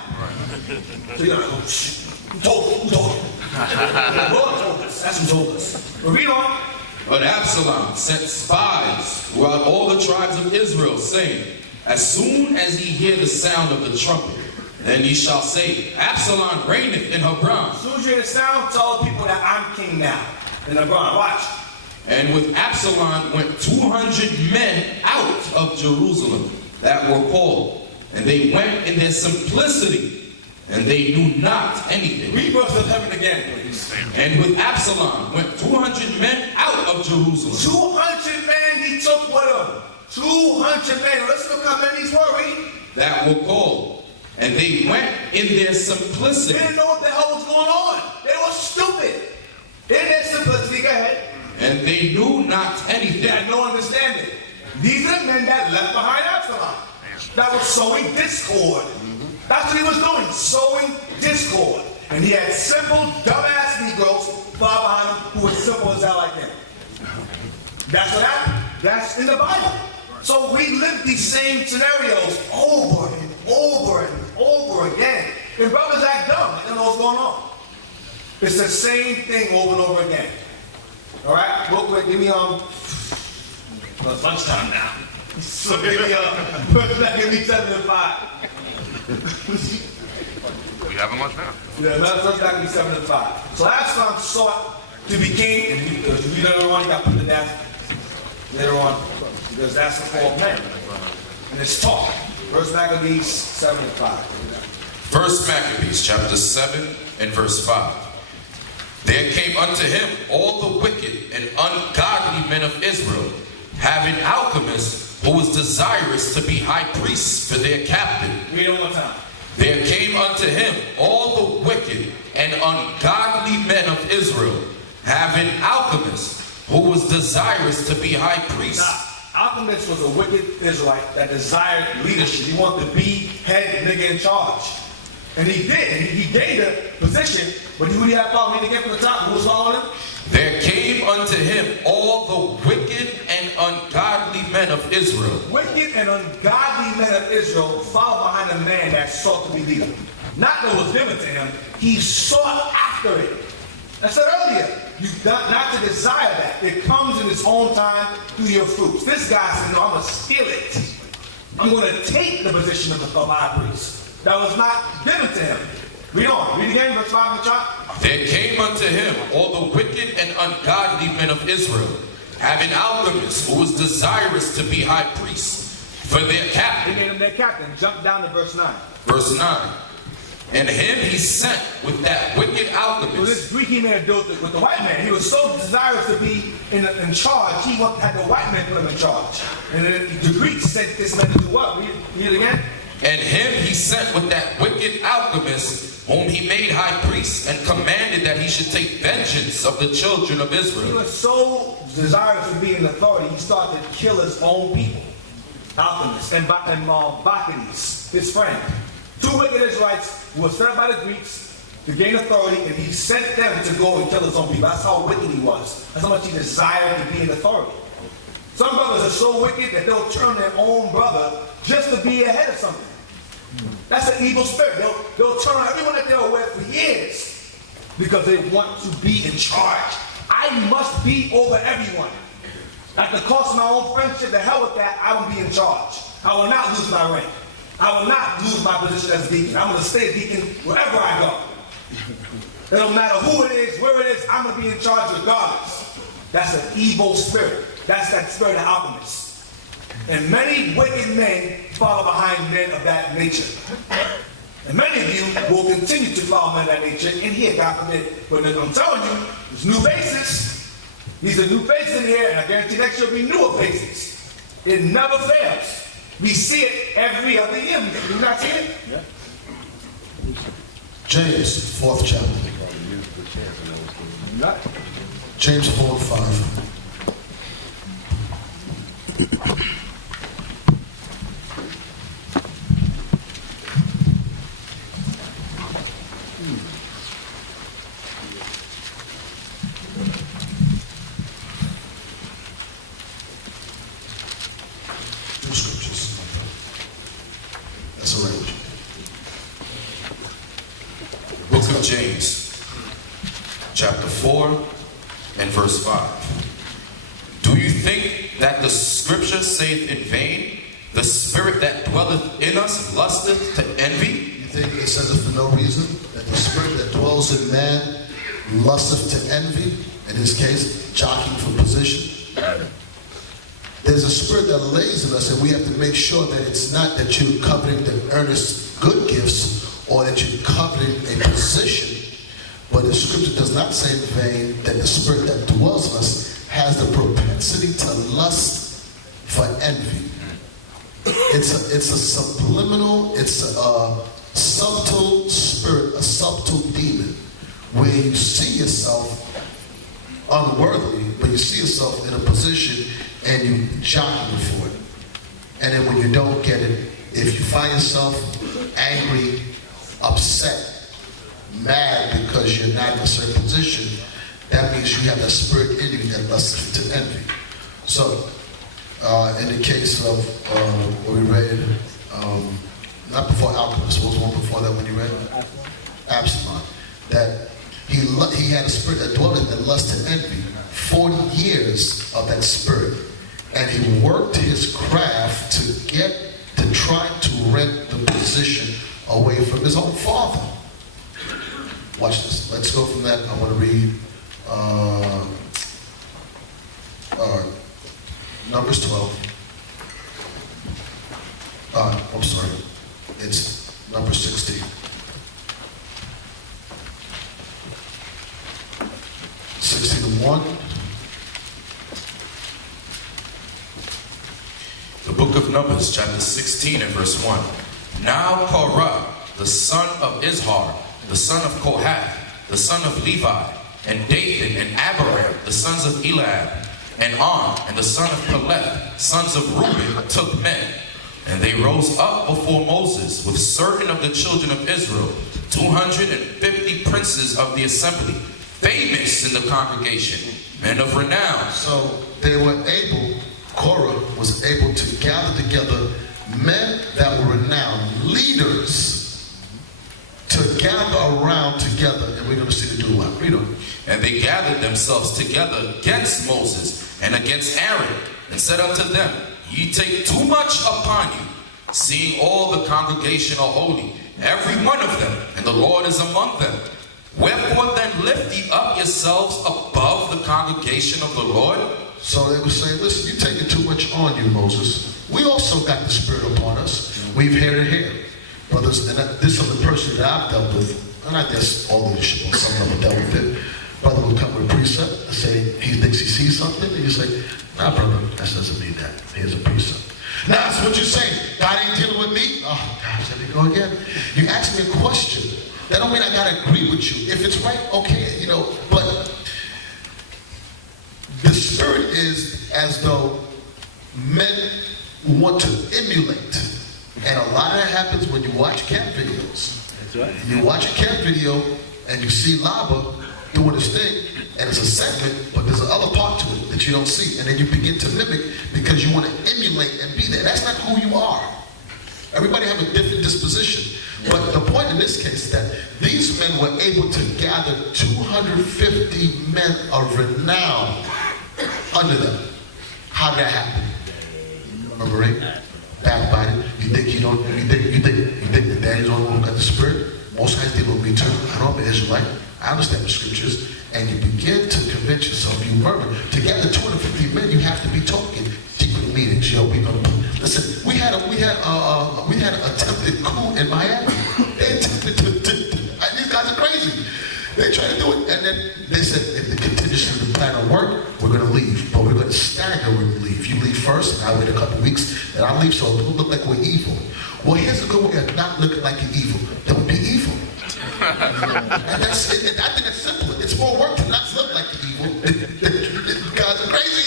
So you're like, oh, shit. Who told you? Who told you? The Lord told us. That's who told us. But read on. But Absalom sent spies throughout all the tribes of Israel, saying, As soon as ye hear the sound of the trumpet, then ye shall say, Absalom reigneth in Hebron. As soon as you hear the sound, tell the people that I'm king now. In Hebron. Watch. And with Absalom went 200 men out of Jerusalem that were called. And they went in their simplicity and they knew not anything. Read verse 11 again, please. And with Absalom went 200 men out of Jerusalem. 200 men he took with him. 200 men. Listen to how many he's worried. That were called. And they went in their simplicity. They didn't know what the hell was going on. They were stupid. In their simplicity, go ahead. And they knew not anything. They had no understanding. These are the men that left behind Absalom. That was sowing discord. That's what he was doing, sowing discord. And he had simple, dumbass Negroes far behind him who were simple as hell like him. That's what happened. That's in the Bible. So we live these same scenarios over and over and over again. And brothers act dumb. They don't know what's going on. It's the same thing over and over again. All right? Real quick, give me well, it's lunchtime now. So give me give me 7 and 5. We having lunch now? Yeah, let's not be 7 and 5. So Absalom sought to be king, and you later on, you got to put the death later on, because that's the fall of man. And it's taught. First Maccabees 7 and 5. First Maccabees chapter 7 and verse 5. There came unto him all the wicked and ungodly men of Israel, having alchemists who was desirous to be high priests for their captain. Read it one time. There came unto him all the wicked and ungodly men of Israel, having alchemists who was desirous to be high priests. Now, Alchemist was a wicked Israelite that desired leadership. He wanted to be head nigga in charge. And he did. He gained a position, but who did he have following him to get from the top? Who was following him? There came unto him all the wicked and ungodly men of Israel. Wicked and ungodly men of Israel followed behind a man that sought to be leader. Not that it was given to him, he sought after it. I said earlier, you not to desire that. It comes in its own time through your fruits. This guy said, no, I'm going to steal it. I'm going to take the position of high priest. That was not given to him. Read on. Read again, verse 5 in the chart. There came unto him all the wicked and ungodly men of Israel, having alchemists who was desirous to be high priests for their captain. They made him their captain. Jump down to verse 9. Verse 9. And him he sent with that wicked alchemist. So this Greek he made a deal with the white man. He was so desirous to be in charge, he had the white man put him in charge. And then the Greeks sent this man to do what? Read it again. And him he sent with that wicked alchemist, whom he made high priest, and commanded that he should take vengeance of the children of Israel. He was so desirous of being in authority, he started to kill his own people. Alchemists and Bacchides, his friend. 2 wicked Israelites who were set up by the Greeks to gain authority, and he sent them to go and kill his own people. That's how wicked he was. That's how much he desired to be in authority. Some brothers are so wicked that they'll turn their own brother just to be ahead of something. That's an evil spirit. They'll turn on everyone that they're with for years because they want to be in charge. I must be over everyone. At the cost of my own friendship, the hell with that, I will be in charge. I will not lose my rank. I will not lose my position as deacon. I'm going to stay deacon wherever I go. It don't matter who it is, where it is, I'm going to be in charge regardless. That's an evil spirit. That's that spirit of alchemists. And many wicked men follow behind men of that nature. And many of you will continue to follow men of that nature in here, God forbid. But I'm telling you, there's new faces. These are new faces in here, and I guarantee next year will be newer faces. It never fails. We see it every other year. Do you not see it? Yeah. James, 4th chapter. James 4:5. Scriptures. That's all right with you. Book of James, chapter 4 and verse 5. Do you think that the scripture saith in vain, the spirit that dwelleth in us lusteth to envy? You think it says it for no reason? That the spirit that dwells in man lusteth to envy? In his case, jockeying for position. There's a spirit that lays in us, and we have to make sure that it's not that you're coveting the earnest good gifts or that you're coveting a position, but the scripture does not say in vain that the spirit that dwells in us has the propensity to lust for envy. It's a subliminal, it's a subtle spirit, a subtle demon, where you see yourself unworthily, but you see yourself in a position and you jockeying for it. And then when you don't get it, if you find yourself angry, upset, mad because you're not in a certain position, that means you have that spirit in you that lusts to envy. So, in the case of what we read, not before Alchemist, what was the one before that when you read? Absalom. That he had a spirit that dwelt in that lust and envy, 40 years of that spirit. And he worked his craft to try to rent the position away from his own father. Watch this. Let's go from that. I want to read Numbers 12. I'm sorry. It's number 16. 16:1. The book of Numbers, chapter 16 and verse 1. Now Korah, the son of Izhar, the son of Kohath, the son of Levi, and Dathan and Abiram, the sons of Eliab, and On, and the son of Peleth, sons of Reuben, took men. And they rose up before Moses with certain of the children of Israel, 250 princes of the assembly, famous in the congregation, men of renown. So they were able, Korah was able to gather together men that were renowned, leaders, to gather around together, and we're going to see them do what? Read them. And they gathered themselves together against Moses and against Aaron, and said unto them, Ye take too much upon you, seeing all the congregation are holy, every one of them, and the Lord is among them. Wherefore then lift ye up yourselves above the congregation of the Lord? So they were saying, listen, you're taking too much on you, Moses. We also got the spirit upon us. We've had it here. Brothers, and this is the person that I've dealt with, and I guess all leadership on some level dealt with it. Brother will come with a precept and say he thinks he sees something, and you say, nah, brother, that doesn't mean that. Here's a precept. Now, that's what you're saying. God ain't dealing with me. Oh, gosh, there we go again. You ask me a question. That don't mean I gotta agree with you. If it's right, okay, you know, but the spirit is as though men want to emulate. And a lot of that happens when you watch camp videos. That's right. You watch a camp video and you see Lava doing his thing, and it's a segment, but there's another part to it that you don't see. And then you begin to mimic because you want to emulate and be there. That's not who you are. Everybody have a different disposition. But the point in this case is that these men were able to gather 250 men of renown under them. How did that happen? Number 8, backbiting. You think that daddy's only one who got the spirit? Most High deal with me too. I know I'm an Israelite. I understand the scriptures. And you begin to convince yourself, you murmur. To gather 250 men, you have to be talking secret meetings. Yo, we gonna listen. We had an attempted coup in Miami. They attempted to these guys are crazy. They tried to do it, and then they said, if the contingency of the plan will work, we're going to leave. But we're going to stagger when we leave. You leave first, and I wait a couple weeks, and I leave so it don't look like we're evil. Well, here's a good way of not looking like you're evil. Don't be evil. And that's it. I think it's simple. It's more work to not look like you're evil. You guys are crazy.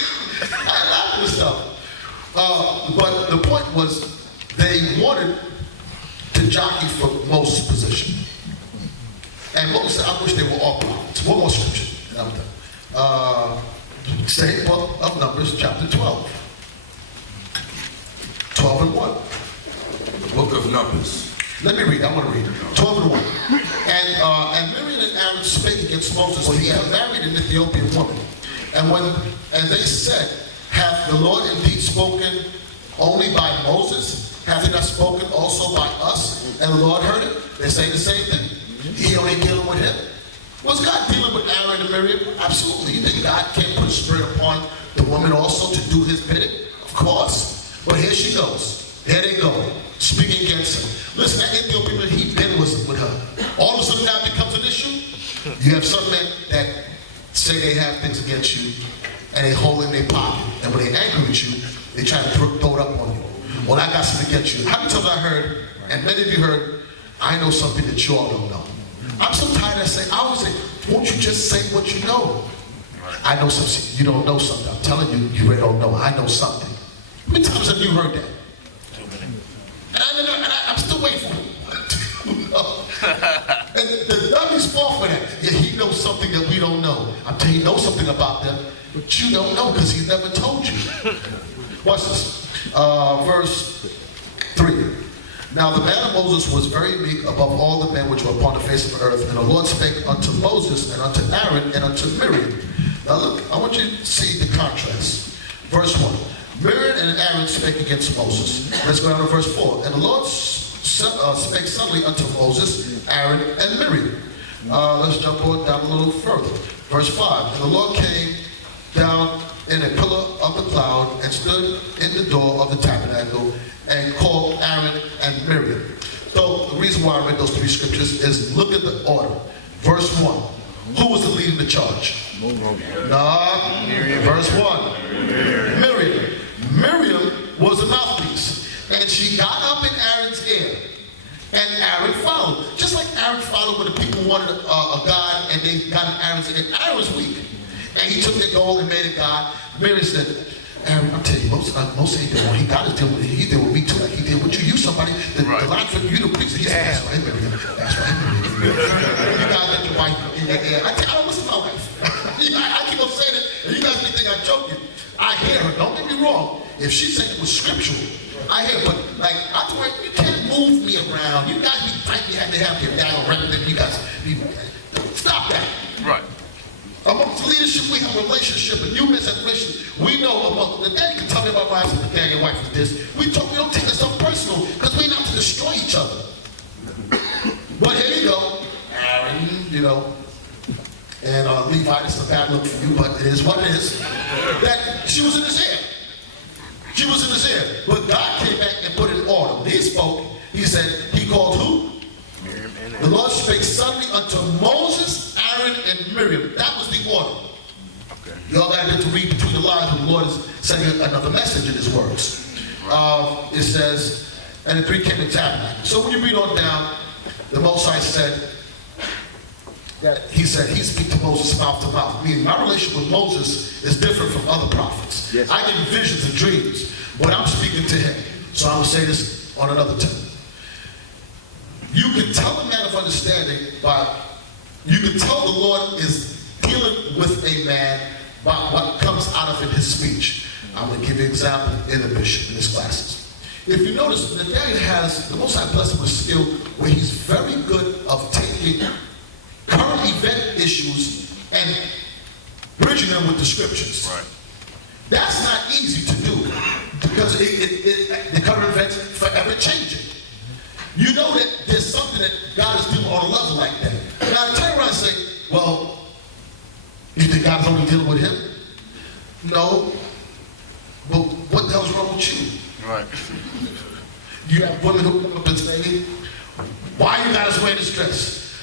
I laugh at this stuff. But the point was, they wanted to jockey for Moses' position. And Moses said, I wish they were all prophets. One more scripture, and I'm done. Same book of Numbers, chapter 12. 12 and 1. The book of Numbers. Let me read. I want to read. 12 and 1. And Miriam and Aaron spake against Moses, for he had married an Ethiopian woman. And they said, hath the Lord indeed spoken only by Moses? Hath he not spoken also by us? And the Lord heard it. They say the same thing. He only dealing with him. Was God dealing with Aaron and Miriam? Absolutely. You think God can't put a spirit upon the woman also to do his bidding? Of course. But here she goes. There they go. speaking against him. Listen, that Ethiopian man, he been with her. All of a sudden now it becomes an issue. You have some men that say they have things against you, and they hold it in their pocket. And when they're angry with you, they try to throw it up on you. Well, I got something against you. How many times I heard, and many of you heard, I know something that you all don't know. I'm so tired of saying, I always say, won't you just say what you know? I know something. You don't know something. I'm telling you, you really don't know. I know something. How many times have you heard that? And I'm still waiting for it. And the dummies fall for that. Yeah, he knows something that we don't know. I'm telling you, he knows something about them, but you don't know because he's never told you. Watch this. Verse 3. Now the man of Moses was very meek above all the men which were upon the face of the earth, and the Lord spake unto Moses and unto Aaron and unto Miriam. Now look, I want you to see the contrast. Verse 1. Miriam and Aaron spake against Moses. Let's go down to verse 4. And the Lord spake suddenly unto Moses, Aaron, and Miriam. Let's jump on down a little further. Verse 5. And the Lord came down in a pillar of the cloud and stood in the door of the tabernacle and called Aaron and Miriam. So the reason why I read those three scriptures is look at the order. Verse 1. Who was the leading the charge? Verse 1. Miriam. Miriam was a mouthpiece. And she got up in Aaron's ear. And Aaron followed. Just like Aaron followed when the people wanted a god and they got in Aaron's ear. Aaron was weak. And he took their gold and made a god. Miriam said, Aaron, I'm telling you, Moses ain't the one. He got his deal with he did with me too, like he did with you. You somebody, the line for you to preach. He said, that's right, Miriam. That's right, Miriam. You guys let your wife in your ear. I don't listen to my wife. I keep on saying it, and you guys may think I'm joking. I hear her, don't get me wrong. If she's saying it was scriptural, I hear, but like, I told her, you can't move me around. You guys be fighting, you have to have your dad or represent you guys. Stop that. Right. Amongst leadership, we have a relationship, and you miss that relationship. We know among the daddy can tell me about wives and the daddy and wife is this. We don't take this stuff personal because we're not to destroy each other. But here you go, Aaron, you know, and Levi, it's a bad look for you, but it is what it is. That she was in his ear. She was in his ear. But God came back and put it in order. When he spoke, he said, he called who? The Lord spake suddenly unto Moses, Aaron, and Miriam. That was the order. Okay. Y'all got to read between the lines when the Lord is sending another message in his words. It says, and the three came to tabernacle. So when you read on down, the Most High said, that he speak to Moses mouth to mouth. Meaning my relationship with Moses is different from other prophets. Yes. I get visions and dreams, but I'm speaking to him. So I will say this on another time. You can tell a man of understanding you can tell the Lord is dealing with a man by what comes out of his speech. I'm going to give you an example in the bishop in his classes. If you notice, Nathaniel has the Most High blessed with a skill where he's very good of taking current event issues and bridging them with the scriptures. Right. That's not easy to do because the current events forever changing. You know that there's something that God is doing on a level like that. Now, turn around and say, well, you think God's only dealing with him? No. But what the hell's wrong with you? Right. You have women who come up and say, why you got us wearing this dress?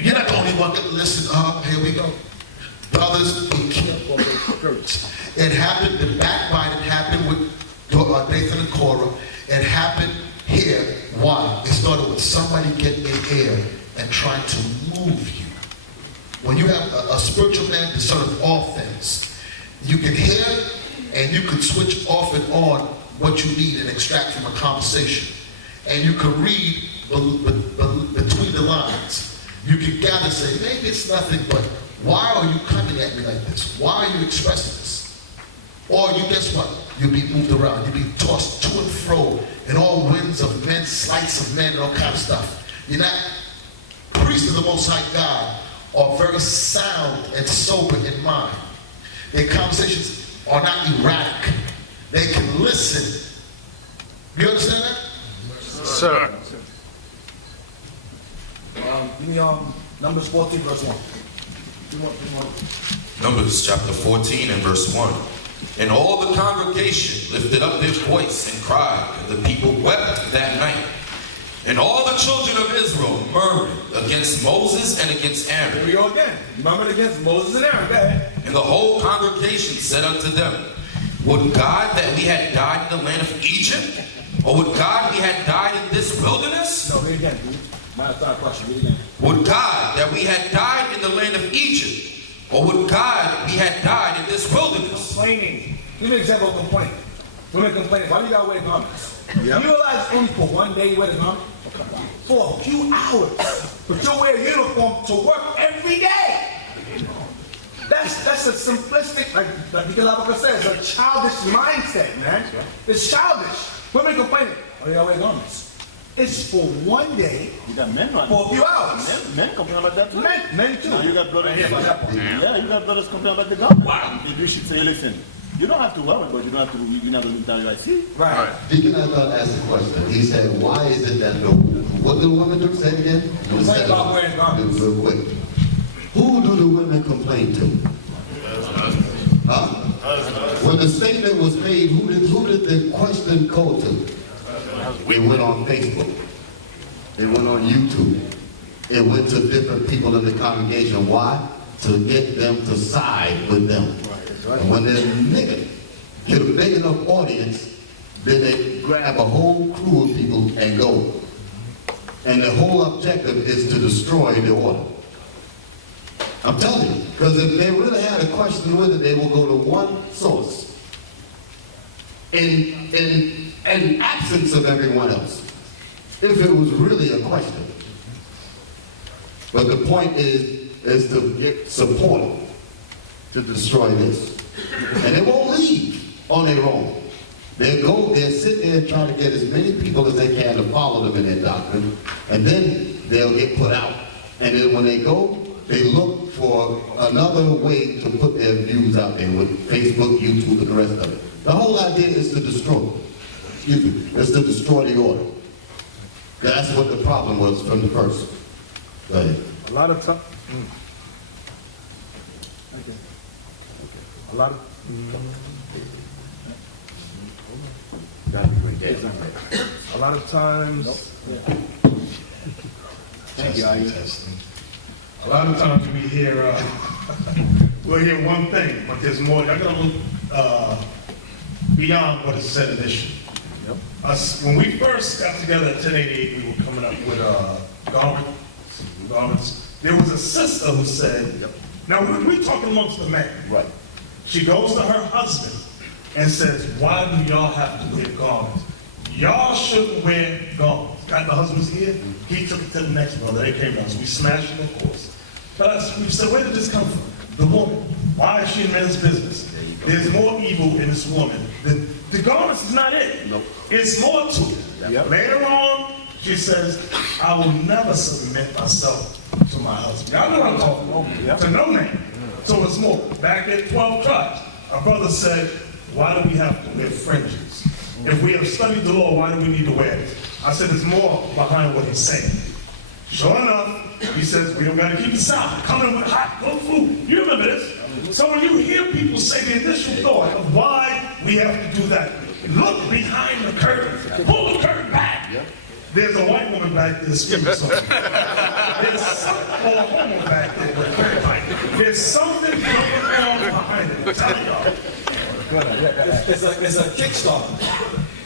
You're not the only one that listen, here we go. Brothers, be careful of those skirts. It happened, the backbiting happened with Nathan and Korah. It happened here. Why? It started with somebody getting in here and trying to move you. When you have a spiritual man discerning all things, you can hear and you can switch off and on what you need and extract from a conversation. And you can read between the lines. You can gather and say, maybe it's nothing, but why are you coming at me like this? Why are you expressing this? Or you, guess what? You'll be moved around. You'll be tossed to and fro in all winds of men, sleights of men, and all kind of stuff. You're not, priests of the Most High God are very sound and sober in mind. Their conversations are not erratic. They can listen. You understand that? Sir. Give me Numbers 14, verse 1. Numbers chapter 14 and verse 1. And all the congregation lifted up their voice and cried, and the people wept that And all the children of Israel murmured against Moses and against Aaron. Here we go again. Murmured against Moses and Aaron. Go ahead. And the whole congregation said unto them, would God that we had died in the land of Egypt? Or would God we had died in this wilderness? No, read again, dude. My question. Read again. Would God that we had died in the land of Egypt? Or would God we had died in this wilderness? Complaining. Give me an example of complaining. Women complaining. Why do you gotta wear garments? You realize only for one day you wear the garment? For a few hours. But you wear a uniform to work every day. That's a simplistic, like Nicolabaka says, a childish mindset, man. It's childish. Women complaining. Why do y'all wear garments? It's for one day. You got men on for a few hours. Men complain about that too. Men too. Now you got brothers. Yeah, you got brothers complaining about the garment. Wow. If you should say, listen, you don't have to wear it, but you don't have to. You're not going to tell you, I see. Right. Deacon Adon asked a question. He said, why is it that what do the women do? Say it again. Complain about wearing garments. Real quick. Who do the women complain to? Huh? When the statement was made, who did the question go to? It went on Facebook. It went on YouTube. It went to different people in the congregation. Why? To get them to side with them. And when they're nigga, get a big enough audience, then they grab a whole crew of people and go. And the whole objective is to destroy the order. I'm telling you, because if they really had a question with it, they will go to one source. In absence of everyone else. If it was really a question. But the point is to get support to destroy this. And they won't leave on their own. They'll sit there and try to get as many people as they can to follow them in their doctrine, and then they'll get put out. And then when they go, they look for another way to put their views out there with Facebook, YouTube, and the rest of it. The whole idea is to destroy. Is to destroy the order. That's what the problem was from the first. Go ahead. A lot of time. A lot of. A lot of times. Thank you. A lot of times we hear, we'll hear one thing, but there's more. I gotta look beyond what is said initially. When we first got together at 1088, we were coming up with garments. There was a sister who said, now we're talking amongst the men. Right. She goes to her husband and says, why do y'all have to wear garments? Y'all shouldn't wear garments. Got the husband's ear, he took it to the next brother. They came down, so we smashed it, of course. But we said, where did this come from? The woman. Why is she in men's business? There's more evil in this woman. The garments is not it. Nope. It's more to it. Yep. Later on, she says, I will never submit myself to my husband. Y'all know what I'm talking about. Yep. To no man. So it's more. Back at 12 tribes, our brother said, why do we have to wear fringes? If we have studied the law, why do we need to wear it? I said, there's more behind what he's saying. Sure enough, he says, we don't got to keep it silent. Coming with hot, cooked food. You remember this? So when you hear people say the initial thought of why we have to do that, look behind the curtain. Pull the curtain back. There's a white woman back there screaming something. There's something, or a woman back there with a curtain back. There's something going on behind it. I'm telling y'all. It's a Kickstarter.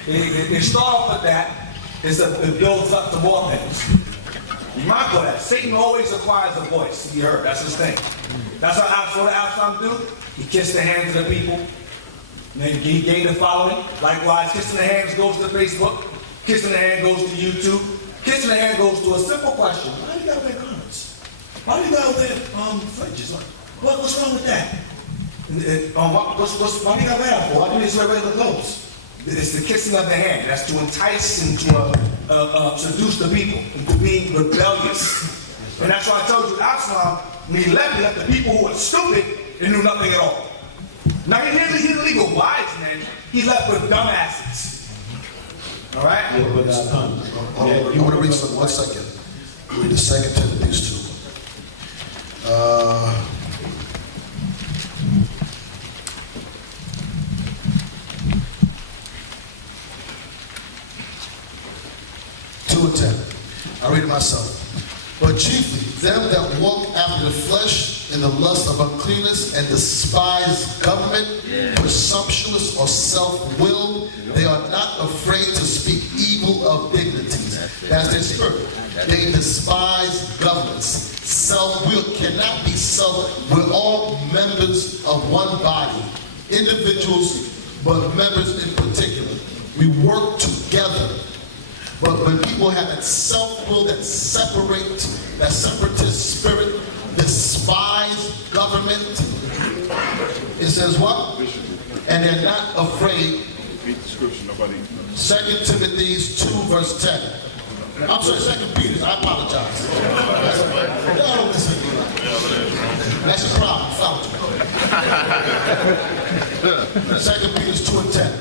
They start off with that. It builds up to more things. You might know that. Satan always acquires a voice to be heard. That's his thing. That's what Absalom do. He kissed the hands of the people. And then he gained a following. Likewise, kissing the hands goes to Facebook. Kissing the hand goes to YouTube. Kissing the hand goes to a simple question. Why do you gotta wear garments? Why do you gotta wear fringes? What's wrong with that? Why do you gotta wear that for? Why do you just wear regular clothes? It's the kissing of the hand. That's to entice and to seduce the people into being rebellious. And that's why I told you, Absalom, when he left the people who were stupid and knew nothing at all. Now he's a legal wise man. He left with dumbasses. All right? I want to read something. 1 second. Read the second Timothy 2. 2:10. I read it myself. But chiefly, them that walk after the flesh in the lust of uncleanness and despise government, presumptuous or self-willed, they are not afraid to speak evil of dignities. That's their spirit. They despise governments. Self-will cannot be self. We're all members of one body. Individuals, but members in particular. We work together. But when people have that self-will, that separatist spirit, despise government, it says what? And they're not afraid. 2 Timothy 2 verse 10. I'm sorry, 2 Peter, I apologize. Y'all don't listen to me. That's your problem, fountain. 2 Peter 2 and 10.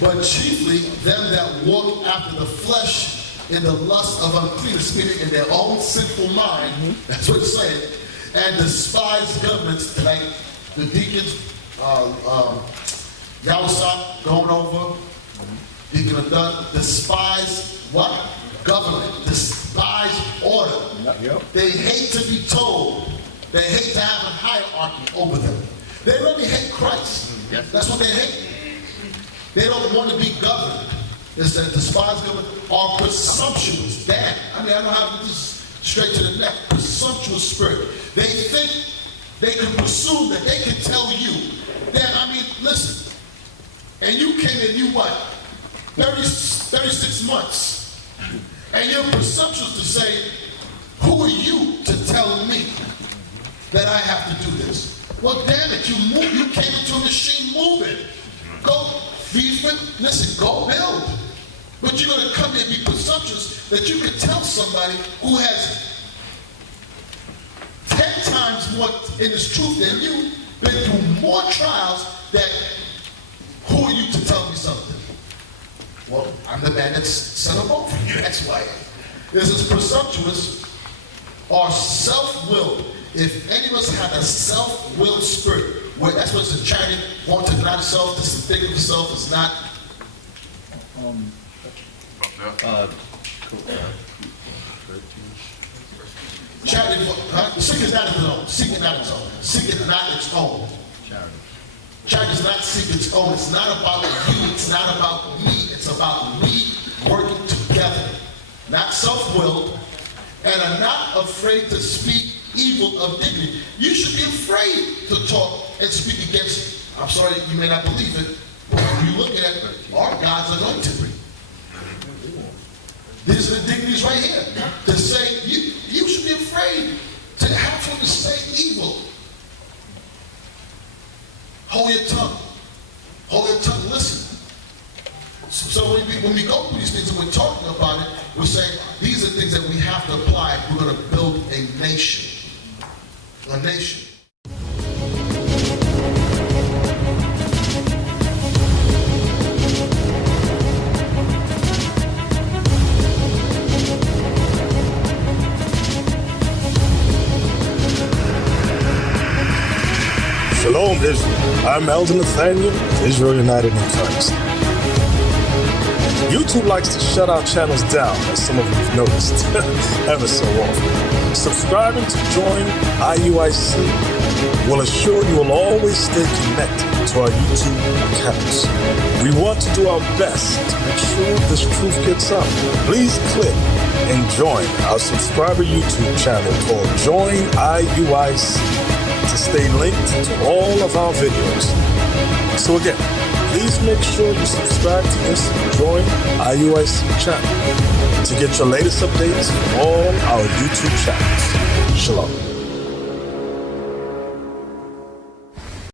But chiefly them that walk after the flesh in the lust of uncleanness, meaning in their own sinful mind, that's what it's saying, and despise governments, like the deacons, Yawasop going over, Deacon Adun, despise what? Government, despise order. They hate to be told. They hate to have a hierarchy over them. They really hate Christ. That's what they hate. They don't want to be governed. It says despise government are presumptuous. Damn. I mean, I don't have this straight to the neck. Presumptuous spirit. They think they can presume that they can tell you. Damn, I mean, listen. And you came in, you what? 36 months. And you're presumptuous to say, who are you to tell me that I have to do this? Well, damn it, you came into a machine moving. Go. Listen, go build. But you're going to come here and be presumptuous that you can tell somebody who has 10 times more in his truth than you, been through more trials, that who are you to tell me something? Well, I'm the man that's set up over you. That's why. This is presumptuous or self-willed. If any of us have a self-willed spirit, where that's what it's a charity, want to deny self, to think of yourself, it's not. Charity, seek is not its own. Seek is not its own. Seek is not its own. Charity does not seek its own. It's not about you. It's not about me. It's about we working together. Not self-willed, and are not afraid to speak evil of dignity. You should be afraid to talk and speak against, I'm sorry, you may not believe it, but when you look at our God's anointed. These are the dignities right here. To say, you should be afraid to have someone to say evil. Hold your tongue. Hold your tongue, listen. So when we go through these things and we're talking about it, we're saying these are things that we have to apply if we're going to build a nation. A nation. Shalom, Israel. I'm Elder Nathaniel, Israel United in Christ. YouTube likes to shut our channels down, as some of you have noticed, ever so often. Subscribing to join IUIC will assure you will always stay connected to our YouTube accounts. We want to do our best to make sure this truth gets out. Please click and join our subscriber YouTube channel called Join IUIC to stay linked to all of our videos. So again, please make sure you subscribe to this and join IUIC channel to get your latest updates from all our YouTube channels. Shalom.